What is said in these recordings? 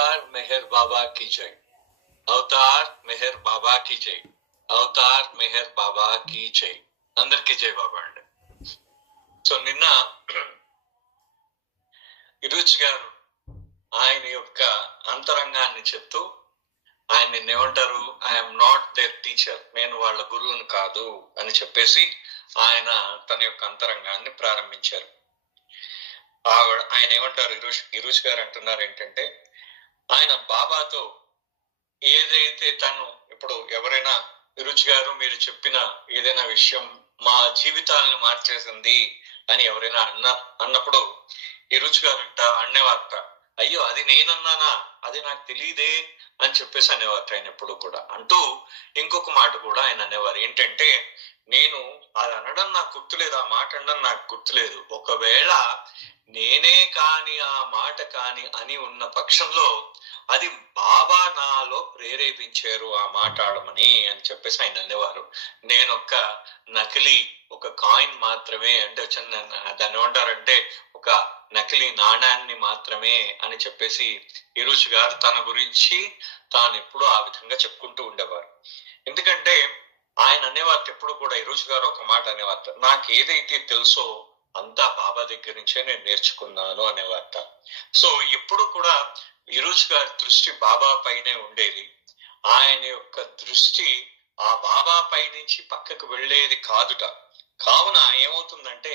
अवतार मेहर बाबा की जय, अवतार मेहर बाबा की जय, అవతార్ మెహర్ బాబా కి జై. అందరికి జై బాబా అండి. సో నిన్న ఇరుచి గారు ఆయన యొక్క అంతరంగాన్ని చెప్తూ ఆయన ఏమంటారు, ఐఎమ్ నాట్ దేర్ టీచర్, నేను వాళ్ళ గురువుని కాదు అని చెప్పేసి ఆయన తన యొక్క అంతరంగాన్ని ప్రారంభించారు. ఆయన ఏమంటారు, ఇరుచి గారు అంటున్నారు ఏంటంటే, ఆయన బాబాతో ఏదైతే తను ఇప్పుడు ఎవరైనా ఇరుచి గారు మీరు చెప్పిన ఏదైనా విషయం మా జీవితాలను మార్చేసింది అని ఎవరైనా అన్నప్పుడు ఇరుచి గారు అనేవారట, అయ్యో అది నేనన్నానా, అది నాకు తెలియదే అని చెప్పేసి అనేవారట ఆయన ఎప్పుడు కూడా. అంటూ ఇంకొక మాట కూడా ఆయన అనేవారు ఏంటంటే, నేను అది అనడం నాకు గుర్తులేదు, ఆ మాట అనడం నాకు గుర్తులేదు, ఒకవేళ నేనే కాని ఆ మాట కాని అని ఉన్న పక్షంలో అది బాబా నాలో ప్రేరేపించారు ఆ మాట్లాడమని అని చెప్పేసి ఆయన అనేవారు. నేను ఒక నకిలీ ఒక కాయిన్ మాత్రమే, అంటే దాన్ని ఏమంటారంటే ఒక నకిలీ నాణాన్ని మాత్రమే అని చెప్పేసి ఇరుచి గారు తన గురించి తాను ఎప్పుడు ఆ విధంగా చెప్పుకుంటూ ఉండేవారు. ఎందుకంటే ఆయన అనేవారు ఎప్పుడు కూడా, ఇరుచి గారు ఒక మాట అనేవారు, నాకు ఏదైతే తెలుసో అంతా బాబా దగ్గర నుంచే నేను నేర్చుకున్నాను అనేవారట. సో ఎప్పుడు కూడా ఇరుచి గారి దృష్టి బాబా పైనే ఉండేది. ఆయన యొక్క దృష్టి ఆ బాబా పై నుంచి పక్కకు వెళ్ళేది కాదుట. కావున ఏమవుతుందంటే,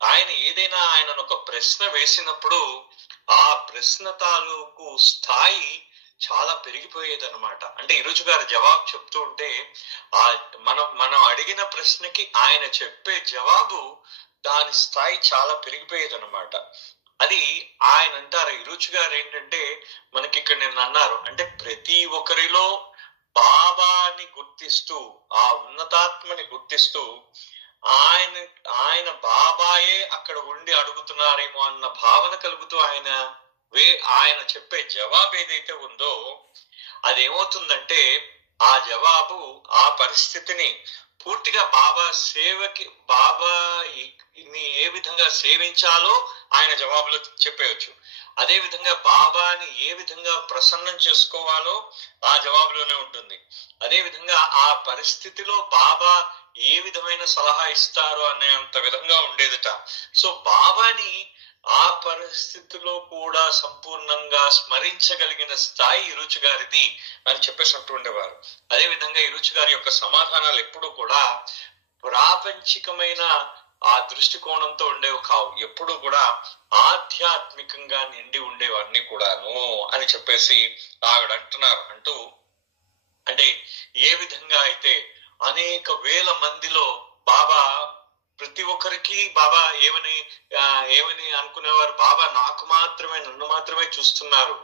ఆయన ఏదైనా ఆయనను ఒక ప్రశ్న వేసినప్పుడు ఆ ప్రశ్న తాలూకు స్థాయి చాలా పెరిగిపోయేది అనమాట. అంటే ఇరుచి గారు జవాబు చెప్తూ ఉంటే ఆ మనం అడిగిన ప్రశ్నకి ఆయన చెప్పే జవాబు దాని స్థాయి చాలా పెరిగిపోయేది అనమాట. అది ఆయన అంటారు, ఇరుచి గారు ఏంటంటే మనకి ఇక్కడ నిన్న అన్నారు, అంటే ప్రతి ఒక్కరిలో బాబాని గుర్తిస్తూ ఆ ఉన్నతాత్మని గుర్తిస్తూ ఆయన బాబాయే అక్కడ ఉండి అడుగుతున్నారేమో అన్న భావన కలుగుతూ ఆయన చెప్పే జవాబు ఏదైతే ఉందో అదేమవుతుందంటే ఆ జవాబు ఆ పరిస్థితిని పూర్తిగా బాబా సేవకి, బాబాని ఏ విధంగా సేవించాలో ఆయన జవాబులో చెప్పేయచ్చు. అదే విధంగా బాబాని ఏ విధంగా ప్రసన్నం చేసుకోవాలో ఆ జవాబులోనే ఉంటుంది. అదే విధంగా ఆ పరిస్థితిలో బాబా ఏ విధమైన సలహా ఇస్తారో అనేంత విధంగా ఉండేదట. సో బాబాని ఆ పరిస్థితిలో కూడా సంపూర్ణంగా స్మరించగలిగిన స్థాయి ఇరుచి గారిది అని చెప్పేసి అంటూ ఉండేవారు. అదే విధంగా ఇరుచి గారి యొక్క సమాధానాలు ఎప్పుడు కూడా ప్రాపంచికమైన ఆ దృష్టికోణంతో ఉండేవి కావు, ఎప్పుడు కూడా ఆధ్యాత్మికంగా నిండి ఉండేవన్నీ కూడాను అని చెప్పేసి ఆవిడ అంటూ అంటే ఏ విధంగా అయితే అనేక వేల మందిలో బాబా ప్రతి ఒక్కరికి బాబా ఏమని అనుకునేవారు, బాబా నన్ను మాత్రమే చూస్తున్నారు,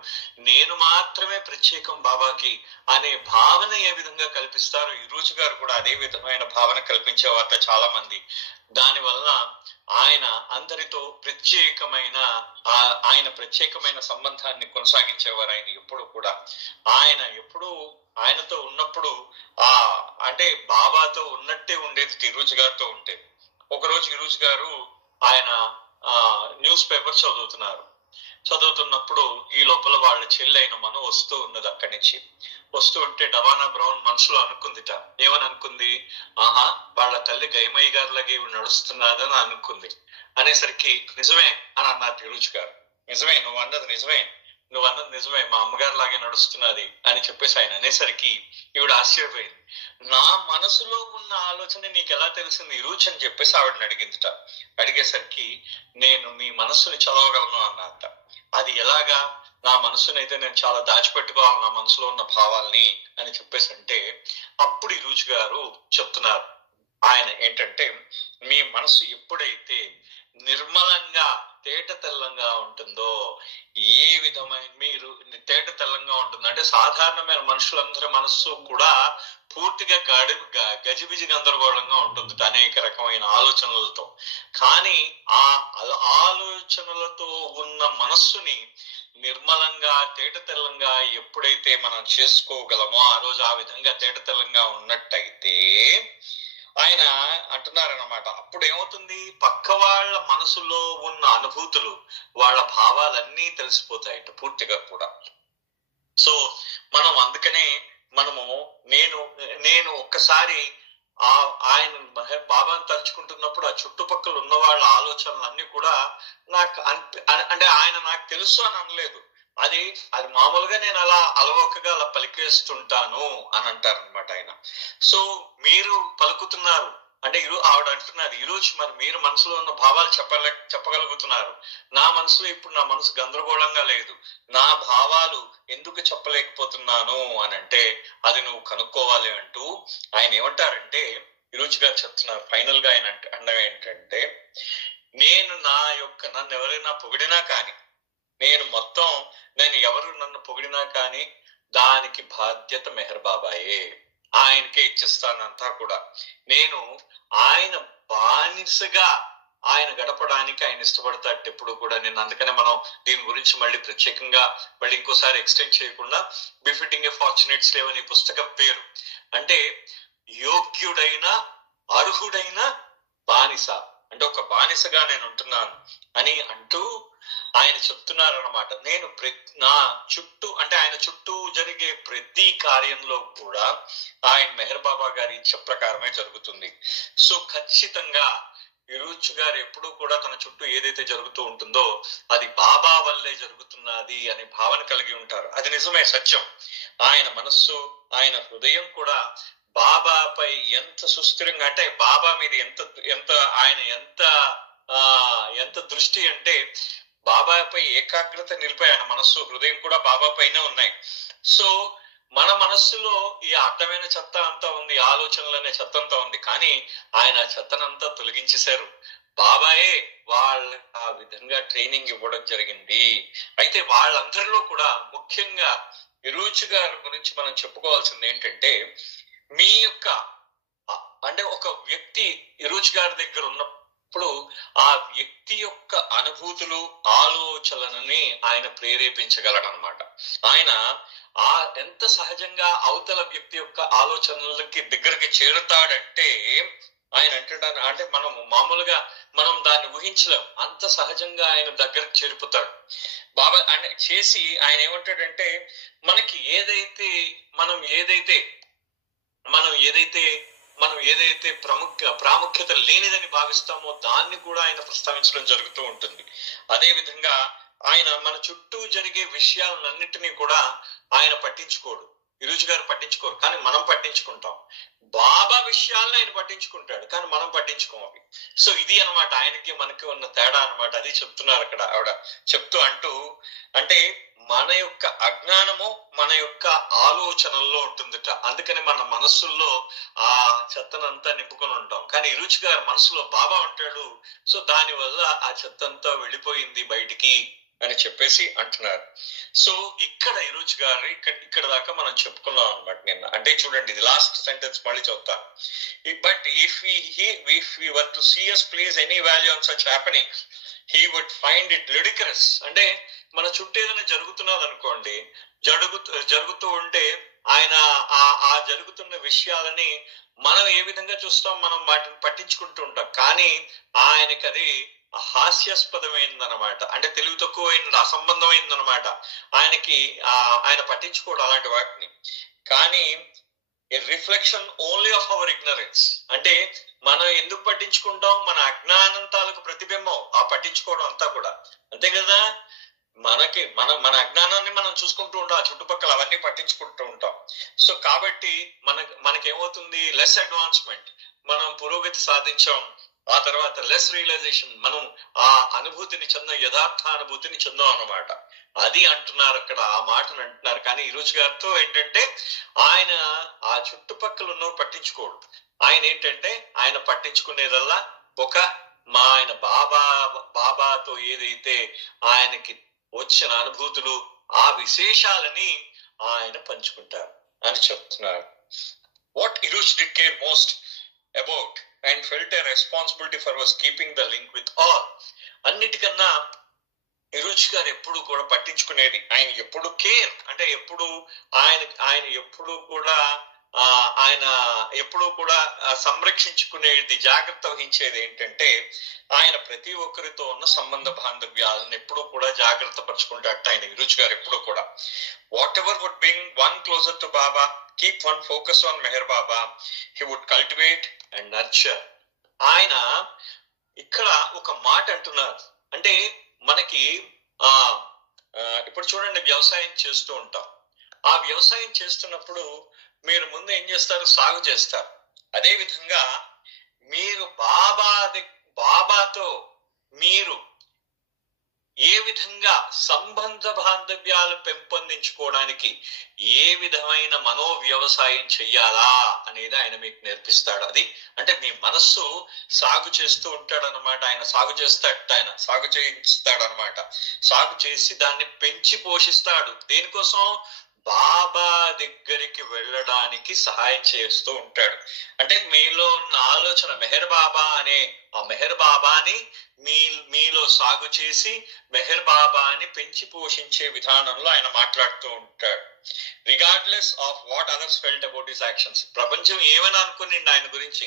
నేను మాత్రమే ప్రత్యేకం బాబాకి అనే భావన ఏ విధంగా కల్పిస్తారు, ఇరుచి గారు కూడా అదే విధమైన భావన కల్పించేవారు చాలా మంది. దానివల్ల ఆయన అందరితో ప్రత్యేకమైన సంబంధాన్ని కొనసాగించేవారు. ఆయన ఎప్పుడు కూడా ఆయనతో ఉన్నప్పుడు అంటే బాబాతో ఉన్నట్టే ఉండేది ఇరుచి గారితో ఉంటే. ఒకరోజు ఇరుచి గారు ఆయన న్యూస్ పేపర్ చదువుతున్నప్పుడు ఈ లోపల వాళ్ళ చెల్లి అయిన మను వస్తూ ఉన్నది. అక్కడి నుంచి వస్తూ ఉంటే డవానా బ్రౌన్ మనసులో అనుకుందిట, ఏమని అనుకుంది, ఆహా వాళ్ళ తల్లి గైమయ్య గారిలాగే నడుస్తున్నాదని అనుకుంది. అనేసరికి నిజమే అని అన్నారు ఇరుచి గారు. నిజమే, నువ్వు అన్నది నిజమే, మా అమ్మగారు లాగే నడుస్తున్నది అని చెప్పేసి ఆయన అనేసరికి ఈవిడ ఆశ్చర్యపోయింది. నా మనసులో ఉన్న ఆలోచన నీకు ఎలా తెలిసింది ఇరుచి అని చెప్పేసి ఆవిడని అడిగిందిట. అడిగేసరికి నేను మీ మనస్సుని చదవగలను అన్నట. అది ఎలాగా, నా మనసునైతే నేను చాలా దాచిపెట్టుకోవాలి నా మనసులో ఉన్న భావాల్ని అని చెప్పేసి అంటే అప్పుడు ఇరుచి గారు చెప్తున్నారు, ఆయన ఏంటంటే, మీ మనసు ఎప్పుడైతే నిర్మలంగా తేట తెల్లంగా ఉంటుందో, ఏ విధమైన మీరు తేట తెల్లంగా ఉంటుంది అంటే సాధారణమైన మనుషులందరి మనస్సు కూడా పూర్తిగా గజిబిజి గందరగోళంగా ఉంటుంది అనేక రకమైన ఆలోచనలతో. కానీ ఆ ఆలోచనలతో ఉన్న మనస్సుని నిర్మలంగా తేట తెల్లంగా ఎప్పుడైతే మనం చేసుకోగలమో ఆ రోజు ఆ విధంగా తేట తెల్లంగా ఉన్నట్టయితే ఆయన అంటున్నారన్నమాట, అప్పుడు ఏమవుతుంది, పక్క వాళ్ళ మనసులో ఉన్న అనుభూతులు వాళ్ళ భావాలన్నీ తెలిసిపోతాయట పూర్తిగా కూడా. సో మనం అందుకనే మనము నేను నేను ఒక్కసారి ఆయన బాబాను తలుచుకుంటున్నప్పుడు ఆ చుట్టుపక్కల ఉన్న వాళ్ళ ఆలోచనలన్నీ కూడా నాకు అంటే ఆయన నాకు తెలుసు అని అనలేదు, అది మామూలుగా నేను అలా అలవోకగా అలా పలికేస్తుంటాను అని అంటారు అనమాట ఆయన. సో మీరు పలుకుతున్నారు అంటే ఆవిడ అంటున్నారు, ఈరోజు మరి మీరు మనసులో ఉన్న భావాలు చెప్పగలుగుతున్నారు. నా మనసులో ఇప్పుడు నా మనసు గందరగోళంగా లేదు, నా భావాలు ఎందుకు చెప్పలేకపోతున్నాను అని అంటే అది నువ్వు కనుక్కోవాలి అంటూ ఆయన ఏమంటారంటే, ఈరోజు గారు చెప్తున్నారు ఫైనల్ గా ఆయన అనడం ఏంటంటే, నన్ను ఎవరైనా పొగిడినా కానీ, నేను ఎవరు నన్ను పొగిడినా కానీ దానికి బాధ్యత మెహర్ బాబాయే, ఆయనకే ఇచ్చేస్తానంతా కూడా. నేను ఆయన బానిసగా ఆయన గడపడానికి ఆయన ఇష్టపడతాడు ఎప్పుడు కూడా. నేను అందుకనే మనం దీని గురించి మళ్ళీ ప్రత్యేకంగా మళ్ళీ ఇంకోసారి ఎక్స్టెండ్ చేయకుండా బిఫిటింగ్ ఏ ఫార్చునేట్ స్లేవ్ అనే పుస్తకం పేరు. అంటే యోగ్యుడైన అర్హుడైన బానిస, అంటే ఒక బానిసగా నేను ఉంటున్నాను అని అంటూ ఆయన చెప్తున్నారు అనమాట. నేను నా చుట్టూ అంటే ఆయన చుట్టూ జరిగే ప్రతి కార్యంలో కూడా ఆయన మెహర్ బాబా గారి ఇచ్చ ప్రకారమే జరుగుతుంది. సో ఖచ్చితంగా విరూచ్ గారు ఎప్పుడూ కూడా తన చుట్టూ ఏదైతే జరుగుతూ ఉంటుందో అది బాబా వల్లే జరుగుతున్నది అనే భావన కలిగి ఉంటారు. అది నిజమే, సత్యం. ఆయన మనస్సు, ఆయన హృదయం కూడా బాబాపై ఎంత సుస్థిరంగా, అంటే బాబా మీద ఎంత ఆయన ఎంత దృష్టి అంటే బాబాపై ఏకాగ్రత నిలిపాయి. ఆయన మనస్సు హృదయం కూడా బాబా పైనే ఉన్నాయి. సో మన మనస్సులో ఈ అడ్డమైన చెత్త అంతా ఉంది, ఆలోచనలు అనే చెత్త అంతా ఉంది, కానీ ఆయన చెత్తనంతా తొలగించేశారు. బాబాయే వాళ్ళ ఆ విధంగా ట్రైనింగ్ ఇవ్వడం జరిగింది. అయితే వాళ్ళందరిలో కూడా ముఖ్యంగా విరూచ్ గారి గురించి మనం చెప్పుకోవాల్సింది ఏంటంటే, మీ యొక్క అంటే ఒక వ్యక్తి విరూచ్ గారి దగ్గర ఉన్నప్పుడు ఆ వ్యక్తి యొక్క అనుభూతులు, ఆలోచనలని ఆయన ప్రేరేపించగలడనమాట. ఆయన ఎంత సహజంగా అవతల వ్యక్తి యొక్క ఆలోచనలకి దగ్గరికి చేరుతాడంటే ఆయన అంటాడు, అంటే మామూలుగా మనం దాన్ని ఊహించలేం, అంత సహజంగా ఆయన దగ్గరకు చేరిపోతాడు బాబా. అంటే చేసి ఆయన ఏమంటాడంటే, మనకి మనం ఏదైతే ప్రాముఖ్యత లేనిదని భావిస్తామో దాన్ని కూడా ఆయన ప్రస్తావించడం జరుగుతూ ఉంటుంది. అదే విధంగా ఆయన మన చుట్టూ జరిగే విషయాలన్నింటినీ కూడా ఆయన పట్టించుకోడు, విరూచ్ గారు పట్టించుకోరు, కానీ మనం పట్టించుకుంటాం. బాబా విషయాలను ఆయన పట్టించుకుంటాడు, కానీ మనం పట్టించుకోం అవి. సో ఇది అనమాట ఆయనకి మనకి ఉన్న తేడా అనమాట. అది చెప్తున్నారు అక్కడ ఆవిడ చెప్తూ అంటే మన యొక్క అజ్ఞానము మన యొక్క ఆలోచనల్లో ఉంటుందిట. అందుకని మన మనస్సుల్లో ఆ చెత్తనంతా నింపుకొని ఉంటాం. కానీ విరూచ్ గారి మనసులో బాబా ఉంటాడు. సో దాని వల్ల ఆ చెత్తంతా వెళ్ళిపోయింది బయటికి అని చెప్పేసి అంటున్నారు. సో ఇక్కడ విరూచ్ గారి ఇక్కడ దాకా మనం చెప్పుకున్నాం అనమాట నిన్న. అంటే చూడండి, ఇది లాస్ట్ సెంటెన్స్ మళ్ళీ చెప్తాను. But if we were to see us place any value on such happening, he would find it ludicrous. అంటే మన చుట్టూ ఏదైనా జరుగుతున్నది అనుకోండి, జరుగుతూ ఉంటే ఆయన ఆ జరుగుతున్న విషయాలని మనం ఏ విధంగా చూస్తాం, మనం వాటిని పట్టించుకుంటూ ఉంటాం. కానీ ఆయనకి అది హాస్యాస్పదమైందనమాట, అంటే తెలివి తక్కువైంది, అసంబంధమైందనమాట. ఆయన పట్టించుకోవడం అలాంటి వాటిని. కానీ ఏ reflection only of our ignorance, అంటే మనం ఎందుకు పట్టించుకుంటాం, మన అజ్ఞానం తాలూకు ప్రతిబింబం ఆ పట్టించుకోవడం అంతా కూడా. అంతే కదా, మన అజ్ఞానాన్ని మనం చూసుకుంటూ ఉంటాం, ఆ చుట్టుపక్కల అవన్నీ పట్టించుకుంటూ ఉంటాం. సో కాబట్టి మనకేమవుతుంది, లెస్ అడ్వాన్స్మెంట్, మనం పురోగతి సాధించాం. ఆ తర్వాత లెస్ రియలైజేషన్, మనం ఆ అనుభూతిని చెందాం, యథార్థ అనుభూతిని చెందాం అన్నమాట. అది అంటున్నారు అక్కడ, ఆ మాటను అంటున్నారు. కానీ విరూచ్ గారితో ఏంటంటే ఆయన ఆ చుట్టుపక్కల ఉన్న పట్టించుకోడు. ఆయన ఏంటంటే ఆయన పట్టించుకునేదల్లా ఆయన బాబాతో ఏదైతే ఆయనకి వచ్చిన అనుభూతులు, ఆ విశేషాలని ఆయన పంచుకుంటారు అని చెప్తున్నారు. What Eruch did care most about and felt a responsibility for was keeping the link with all. అన్నిటికన్నా విరూచ్ గారు ఎప్పుడు కూడా పట్టించుకునేది, ఆయన ఎప్పుడు కేర్ అంటే ఆయన ఎప్పుడు కూడా సంరక్షించుకునేది, జాగ్రత్త వహించేది ఏంటంటే ఆయన ప్రతి ఒక్కరితో ఉన్న సంబంధ బాంధవ్యాలను ఎప్పుడూ కూడా జాగ్రత్త పరుచుకుంటాడు ఆయన విరూచ్ గారు ఎప్పుడు కూడా. whatever would bring one closer to Baba, keep one focus on Meher Baba. He would cultivate and nurture. ఆయన ఇక్కడ ఒక మాట అంటున్నారు. అంటే మనకి ఇప్పుడు చూడండి, వ్యవసాయం చేస్తూ ఉంటాం. ఆ వ్యవసాయం చేస్తున్నప్పుడు మీరు ముందు ఏం చేస్తారు? సాగు చేస్తారు. అదే విధంగా మీరు బాబాతో మీరు ఏ విధంగా సంబంధ బాంధవ్యాలు పెంపొందించుకోవడానికి ఏ విధమైన మనో వ్యవసాయం చెయ్యాలా అనేది ఆయన మీకు నేర్పిస్తాడు. అది అంటే మీ మనస్సు సాగు చేస్తూ ఉంటాడు అనమాట. ఆయన సాగు చేయిస్తాడు అనమాట. సాగు చేసి దాన్ని పెంచి పోషిస్తాడు. దేనికోసం? బాబా దగ్గరికి వెళ్ళడానికి సహాయం చేస్తూ ఉంటాడు. అంటే మీలో ఉన్న ఆలోచన మెహర్ బాబా అనే ఆ మెహర్ బాబాని మీలో సాగు చేసి మెహర్ బాబాని పెంచి పోషించే విధానంలో ఆయన మాట్లాడుతూ ఉంటాడు. Regardless of what others felt about his actions. ప్రపంచం ఏమైనా అనుకునిండి ఆయన గురించి,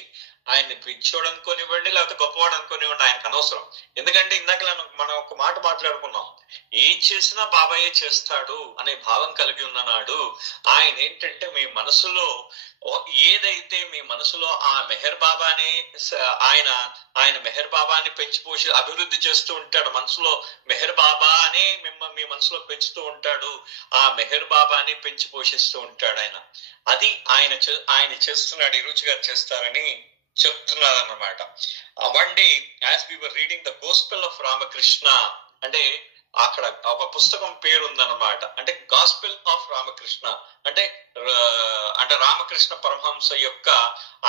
ఆయన్ని పిచ్చోడు అనుకోనివ్వండి, లేకపోతే గొప్పవాడు అనుకోనివ్వండి, ఆయనకు అనవసరం. ఎందుకంటే ఇందాక మనం ఒక మాట మాట్లాడుకున్నాం, ఏం చేసినా బాబాయే చేస్తాడు అనే భావం కలిగి ఉన్ననాడు. ఆయన ఏంటంటే మీ మనసులో ఏదైతే మీ మనసులో ఆ మెహర్ బాబాని ఆయన మెహర్ బాబాని పెంచిపోసి అభివృద్ధి చేస్తూ ఉంటాడు. మనసులో మెహర్ బాబా అనే మీ మనసులో పెంచుతూ ఉంటాడు. ఆ మెహర్ బాబాని పెంచి పోషిస్తూ ఉంటాడు ఆయన. అది ఆయన చేస్తున్నాడు. ఈ రుచి గారు చేస్తారని చెప్తున్నారు అన్నమాట. One day as we were reading the gospel of Ramakrishna, అంటే అక్కడ ఒక పుస్తకం పేరు ఉందన్నమాట. అంటే గాస్పెల్ ఆఫ్ రామకృష్ణ అంటే రామకృష్ణ పరమహంస యొక్క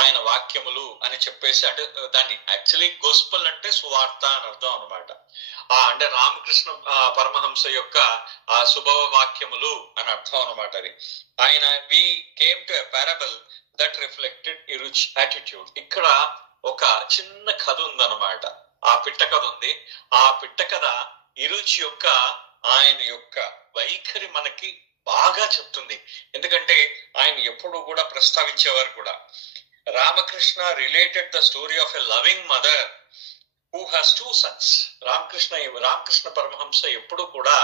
ఆయన వాక్యములు అని చెప్పేసి, అంటే దాన్ని యాక్చువల్లీ గోస్పెల్ అంటే సువార్త అని అర్థం అనమాట. అంటే రామకృష్ణ పరమహంస యొక్క ఆ శుభ వాక్యములు అని అర్థం అనమాట. అది ఆయన we came to a parable that reflected Eruch attitude. ఇక్కడ ఒక చిన్న కథ ఉందన్నమాట. ఆ పిట్ట కథ ఉంది. ఆ పిట్ట కథ ఇరుచి యొక్క ఆయన యొక్క వైఖరి మనకి బాగా చెప్తుంది. ఎందుకంటే ఆయన ఎప్పుడు కూడా ప్రస్తావించేవారు కూడా. Ramakrishna related the story of a loving mother who has 2 sons. Ramakrishna Paramahamsa ఎప్పుడు కూడా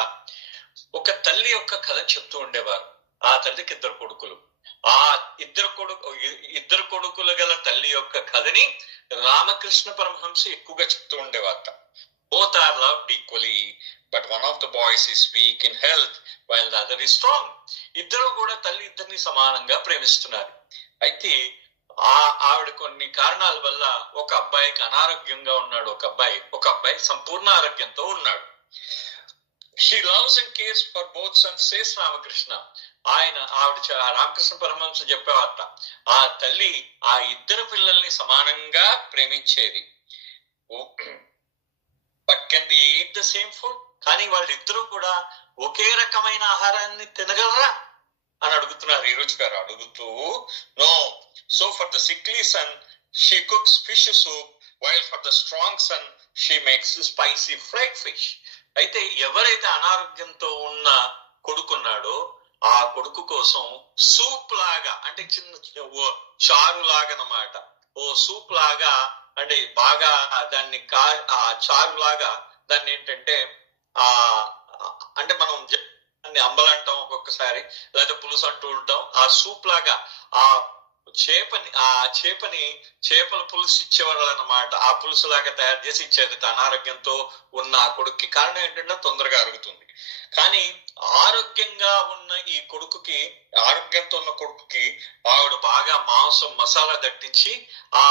ఒక తల్లి యొక్క కథ చెప్తూ ఉండేవారు. ఆ తల్లికి 2 కొడుకులు. ఆ ఇద్దరు కొడుకులు గల తల్లి యొక్క కథని రామకృష్ణ పరమహంస ఎక్కువగా చెప్తూ ఉండేవారట. Both are loved equally, but one of the boys is weak in health while the other is strong. ఇద్దరు కూడా తల్లి ఇద్దరిని సమానంగా ప్రేమిస్తున్నారు. అయితే ఆవిడ కొన్ని కారణాల వల్ల ఒక అబ్బాయికి అనారోగ్యంగా ఉన్నాడు, ఒక అబ్బాయి సంపూర్ణ ఆరోగ్యంతో ఉన్నాడు. She loves and cares for both sons, says Ramakrishna. Ramakrishna Paramahamsa చెప్పేవారట, ఆ తల్లి ఆ ఇద్దరు పిల్లల్ని సమానంగా ప్రేమించేది. But can they eat the same food? కానీ వాళ్ళిద్దరూ కూడా ఒకే రకమైన ఆహారాన్ని తినగలరా అని అడుగుతున్నారు ఈ రోజు గారు. అడుగుతూ నో. So for the sickly son she cooks fish soup, while for the strong son she makes spicy fried fish. అయితే ఎవరైతే అనారోగ్యంతో ఉన్న కొడుకున్నాడో ఆ కొడుకు కోసం సూప్ లాగా, అంటే చిన్న చారు లాగా అన్నమాట, ఓ సూప్ లాగా, అంటే బాగా దాన్ని చారు లాగా, దాన్ని ఏంటంటే అంటే మనం దాన్ని అంబలంటాం ఒక్కొక్కసారి, లేదా పులుసు అంటూ ఉంటాం. ఆ సూప్ లాగా ఆ చేపల పులుసు ఇచ్చేవాళ్ళు అన్నమాట. ఆ పులుసు లాగా తయారు చేసి ఇచ్చేది అనారోగ్యంతో ఉన్న ఆ కొడుక్కి. కారణం ఏంటంటే తొందరగా అరుగుతుంది. కానీ ఆరోగ్యంగా ఉన్న ఈ కొడుకుకి, ఆరోగ్యంతో ఉన్న కొడుకుకి ఆవిడ బాగా మాంసం మసాలా దట్టించి ఆ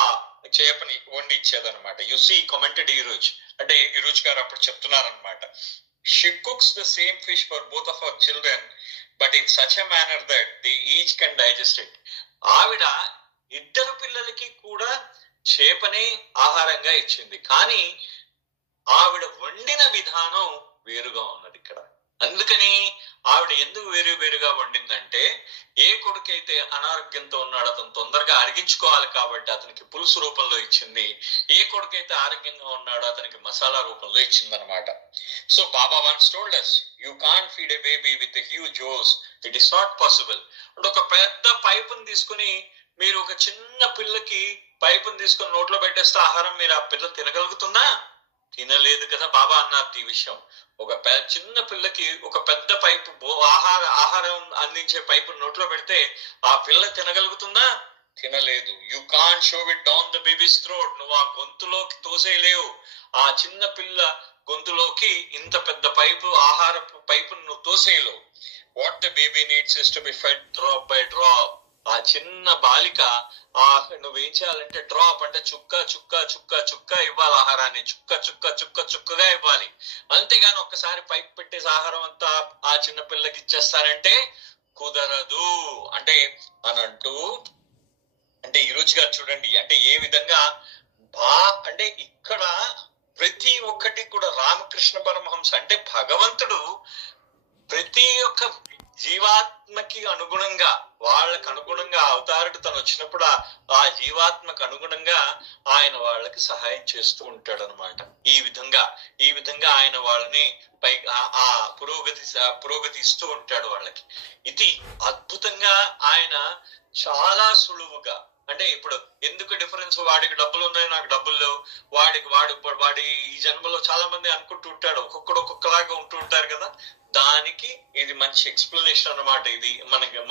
చేపని వండి ఇచ్చేదనమాట. యు సీ కామెంటెడ్ ఈరోజు, అంటే ఈరోజు గారు అప్పుడు చెప్తున్నారనమాట. She cooks the same fish for both of our children but in such a manner that they each can digest it. ఆవిడ ఇద్దరు పిల్లలకి కూడా చేపనే ఆహారంగా ఇచ్చింది, కానీ ఆవిడ వండిన విధానం వేరుగా ఉన్నది ఇక్కడ. అందుకని ఆవిడ ఎందుకు వేరుగా వండిందంటే, ఏ కొడుకైతే అనారోగ్యంతో ఉన్నాడో అతను తొందరగా అరిగించుకోవాలి కాబట్టి అతనికి పులుసు రూపంలో ఇచ్చింది. ఏ కొడుకైతే ఆరోగ్యంగా ఉన్నాడో అతనికి మసాలా రూపంలో ఇచ్చింది అనమాట. So Baba once told us, you can't feed a baby with a huge hose. It is not possible. అంటే ఒక పెద్ద పైపుని తీసుకుని మీరు ఒక చిన్న పిల్లకి పైపుని తీసుకుని నోట్లో పెట్టేస్తే ఆహారం మీరు ఆ పిల్ల తినగలుగుతుందా? తినలేదు కదా బాబా అన్నారు ఈ విషయం. ఒక చిన్న పిల్లకి ఒక పెద్ద పైపు ఆహారం అందించే పైపు నోట్లో పెడితే ఆ పిల్ల తినగలుగుతుందా? తినలేదు. You can't show it down the babies throat. నువ్వు ఆ గొంతులోకి తోసేయలేవు. ఆ చిన్న పిల్ల గొంతులోకి ఇంత పెద్ద ఆహారపు పైపును నువ్వు తోసేయలేవు. What the baby needs is to be fed drop by drop. ఆ చిన్న బాలిక నువ్వేం చేయాలంటే డ్రాప్ అంటే చుక్క చుక్క చుక్క చుక్క ఇవ్వాలి ఆహారాన్ని. చుక్క చుక్క చుక్క చుక్కగా ఇవ్వాలి. అంతేగాని ఒక్కసారి పైపు పెట్టేసి ఆహారం అంతా ఆ చిన్న పిల్లకి ఇచ్చేస్తారంటే కుదరదు అంటే అంటే ఈ రుచి గారు చూడండి అంటే ఏ విధంగా అంటే ఇక్కడ ప్రతి ఒక్కటి కూడా రామకృష్ణ పరమహంస అంటే భగవంతుడు ప్రతి ఒక్క జీవాత్మకి అనుగుణంగా వాళ్ళకి అనుగుణంగా అవతారుడు తను వచ్చినప్పుడు ఆ జీవాత్మకు అనుగుణంగా ఆయన వాళ్ళకి సహాయం చేస్తూ ఉంటాడు అనమాట. ఈ విధంగా ఆయన వాళ్ళని ఆ పురోగతి ఇస్తూ ఉంటాడు వాళ్ళకి. ఇది అద్భుతంగా ఆయన చాలా సులువుగా అంటే ఇప్పుడు ఎందుకు డిఫరెన్స్, వాడికి డబ్బులు ఉన్నాయి నాకు డబ్బులు లేవు, వాడి ఈ జన్మలో చాలా మంది అనుకుంటూ ఉంటాడు, ఒక్కొక్కలాగా ఉంటూ ఉంటారు కదా. దానికి ఇది మంచి ఎక్స్ప్లెనేషన్ అన్నమాట. ఇది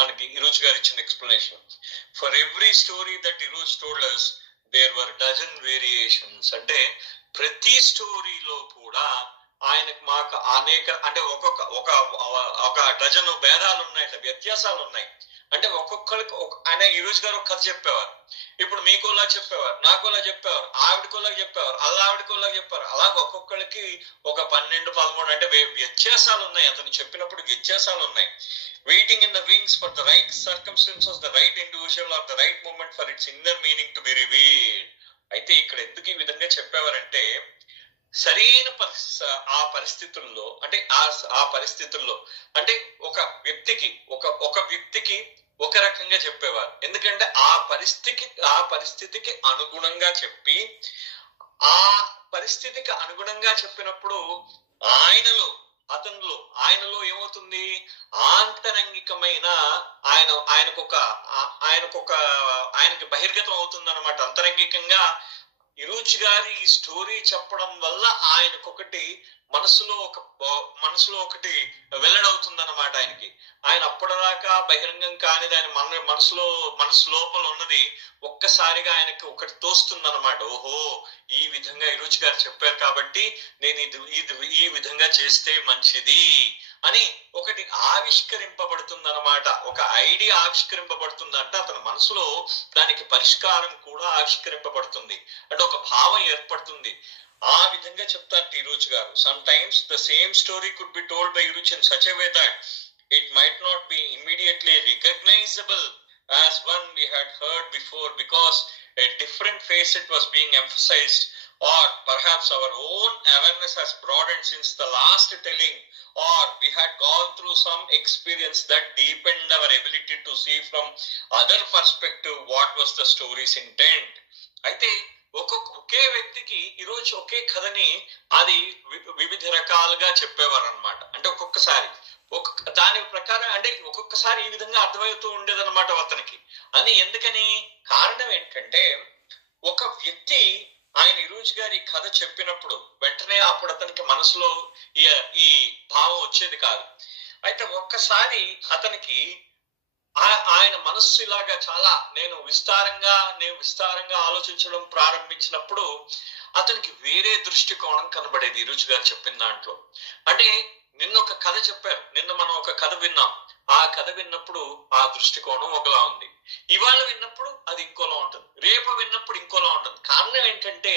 మనకి ఇరోజ్ గారు ఇచ్చిన explanation. For every story that Eruch told us there were dozen variations. అంటే ప్రతి స్టోరీలో కూడా ఆయనకు మాకు అనేక అంటే ఒక డజన్ భేదాలు ఉన్నాయి, వ్యత్యాసాలు ఉన్నాయి. అంటే ఒక్కొక్కరికి ఆయన ఈరోజు గారు ఒక కథ చెప్పేవారు, ఇప్పుడు మీకోలా చెప్పేవారు, నాకోలా చెప్పేవారు, ఆవిడకోలా చెప్పేవారు, ఆవిడకోలా చెప్పారు. అలా ఒక్కొక్కరికి ఒక 12-13 అంటే వ్యత్యాసాలు ఉన్నాయి. అతను చెప్పినప్పుడు వ్యత్యాసాలు ఉన్నాయి. Waiting in the wings for the right circumstances, the right individual or the right moment for its inner meaning to be revealed. అయితే ఇక్కడ ఎందుకు ఈ విధంగా చెప్పేవారంటే సరైన ఆ పరిస్థితుల్లో అంటే ఆ పరిస్థితుల్లో అంటే ఒక వ్యక్తికి ఒక రకంగా చెప్పేవారు. ఎందుకంటే ఆ పరిస్థితికి అనుగుణంగా చెప్పి ఆ పరిస్థితికి అనుగుణంగా చెప్పినప్పుడు ఆయనలో ఏమవుతుంది, ఆంతరంగికమైన ఆయనకి బహిర్గతం అవుతుంది అనమాట. అంతరంగికంగా ఇరుచి గారి ఈ స్టోరీ చెప్పడం వల్ల ఆయనకొకటి మనసులో ఒకటి వెల్లడవుతుంది అనమాట. ఆయన అప్పటిదాకా బహిరంగం కానిది ఆయన మనసు లోపల ఉన్నది ఒక్కసారిగా ఆయనకి ఒకటి తోస్తుంది అనమాట. ఓహో, ఈ విధంగా ఇరుచి గారు చెప్పారు కాబట్టి నేను ఈ విధంగా చేస్తే మంచిది అని ఒకటి ఆవిష్కరింపబడుతుంది అనమాట. ఒక ఐడియా ఆవిష్కరింపబడుతుందంట అతని మనసులో. దానికి పరిష్కారం కూడా ఆవిష్కరింపబడుతుంది, అంటే ఒక భావం ఏర్పడుతుంది. ఆ విధంగా చెప్తారు ఇరుచి గారు. Sometimes the same story could be told by Eruch in such a way that it might not be immediately recognizable as one we had heard before because a different facet was being emphasized, or perhaps our own awareness has broadened since the last telling, or we had gone through some experience that deepened our ability to see from other perspective what was the story's intent. అయితే ఒకే వ్యక్తికి ఈరోజు ఒకే కథని అది వివిధ రకాలుగా చెప్పేవారు అనమాట. అంటే ఒక్కొక్కసారి దాని ప్రకారం అంటే ఒక్కొక్కసారి ఈ విధంగా అర్థమవుతూ ఉండేదన్నమాట అతనికి. అని ఎందుకని కారణం ఏంటంటే ఒక వ్యక్తి ఆయన ఇరుచి గారి కథ చెప్పినప్పుడు వెంటనే అప్పుడు అతనికి మనసులో ఈ భావం వచ్చేది కాదు. అయితే ఒక్కసారి అతనికి ఆయన మనస్సు ఇలాగా చాలా నేను విస్తారంగా ఆలోచించడం ప్రారంభించినప్పుడు అతనికి వేరే దృష్టికోణం కనబడేది ఇరుచి గారు చెప్పిన దాంట్లో. అంటే నిన్న ఒక కథ చెప్పారు, నిన్న మనం ఒక కథ విన్నాం. ఆ కథ విన్నప్పుడు ఆ దృష్టికోణం ఒకలా ఉంది, ఇవాళ విన్నప్పుడు అది ఇంకోలా ఉంటుంది, రేపు విన్నప్పుడు ఇంకోలా ఉంటుంది. కారణం ఏంటంటే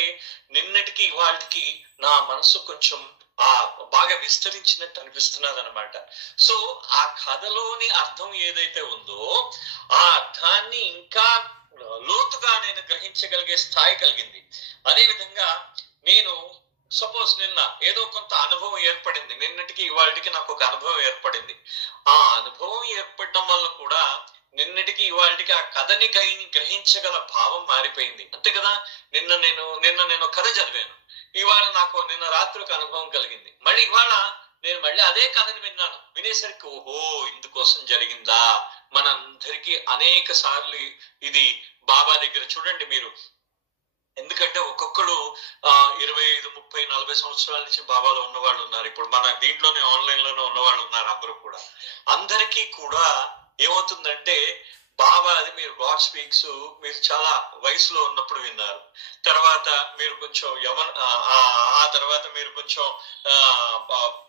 నిన్నటికి ఇవాళకి నా మనసు కొంచెం బాగా విస్తరించినట్టు అనిపిస్తున్నది అనమాట. సో ఆ కథలోని అర్థం ఏదైతే ఉందో ఆ అర్థాన్ని ఇంకా లోతుగా నేను గ్రహించగలిగే స్థాయి కలిగింది. అదే విధంగా నేను సపోజ్ నిన్న ఏదో కొంత అనుభవం ఏర్పడింది, నిన్నటికి ఇవాళకి నాకు ఒక అనుభవం ఏర్పడింది. ఆ అనుభవం ఏర్పడడం వల్ల కూడా నిన్నటికి ఇవాళకి ఆ కథని గ్రహించగల భావం మారిపోయింది, అంతే కదా. నిన్న నేను కథ చదివాను, ఇవాళ నాకు నిన్న రాత్రి ఒక అనుభవం కలిగింది. మళ్ళీ ఇవాళ నేను మళ్ళీ అదే కథని విన్నాను, వినేసరికి ఓహో ఇందుకోసం జరిగిందా. మనందరికీ అనేక సార్లు ఇది బాబా దగ్గర చూడండి, మీరు ఎందుకంటే ఒక్కొక్కరు 25, 30, 40 సంవత్సరాల నుంచి బాబాలో ఉన్న వాళ్ళు ఉన్నారు. ఇప్పుడు మన దీంట్లోనే ఆన్లైన్ లోనే ఉన్న వాళ్ళు ఉన్నారు. అందరూ కూడా అందరికీ కూడా ఏమవుతుందంటే బాబా అది మీరు గాడ్ స్పీక్స్ మీరు చాలా వయసులో ఉన్నప్పుడు విన్నారు. తర్వాత మీరు కొంచెం ఆ తర్వాత మీరు కొంచెం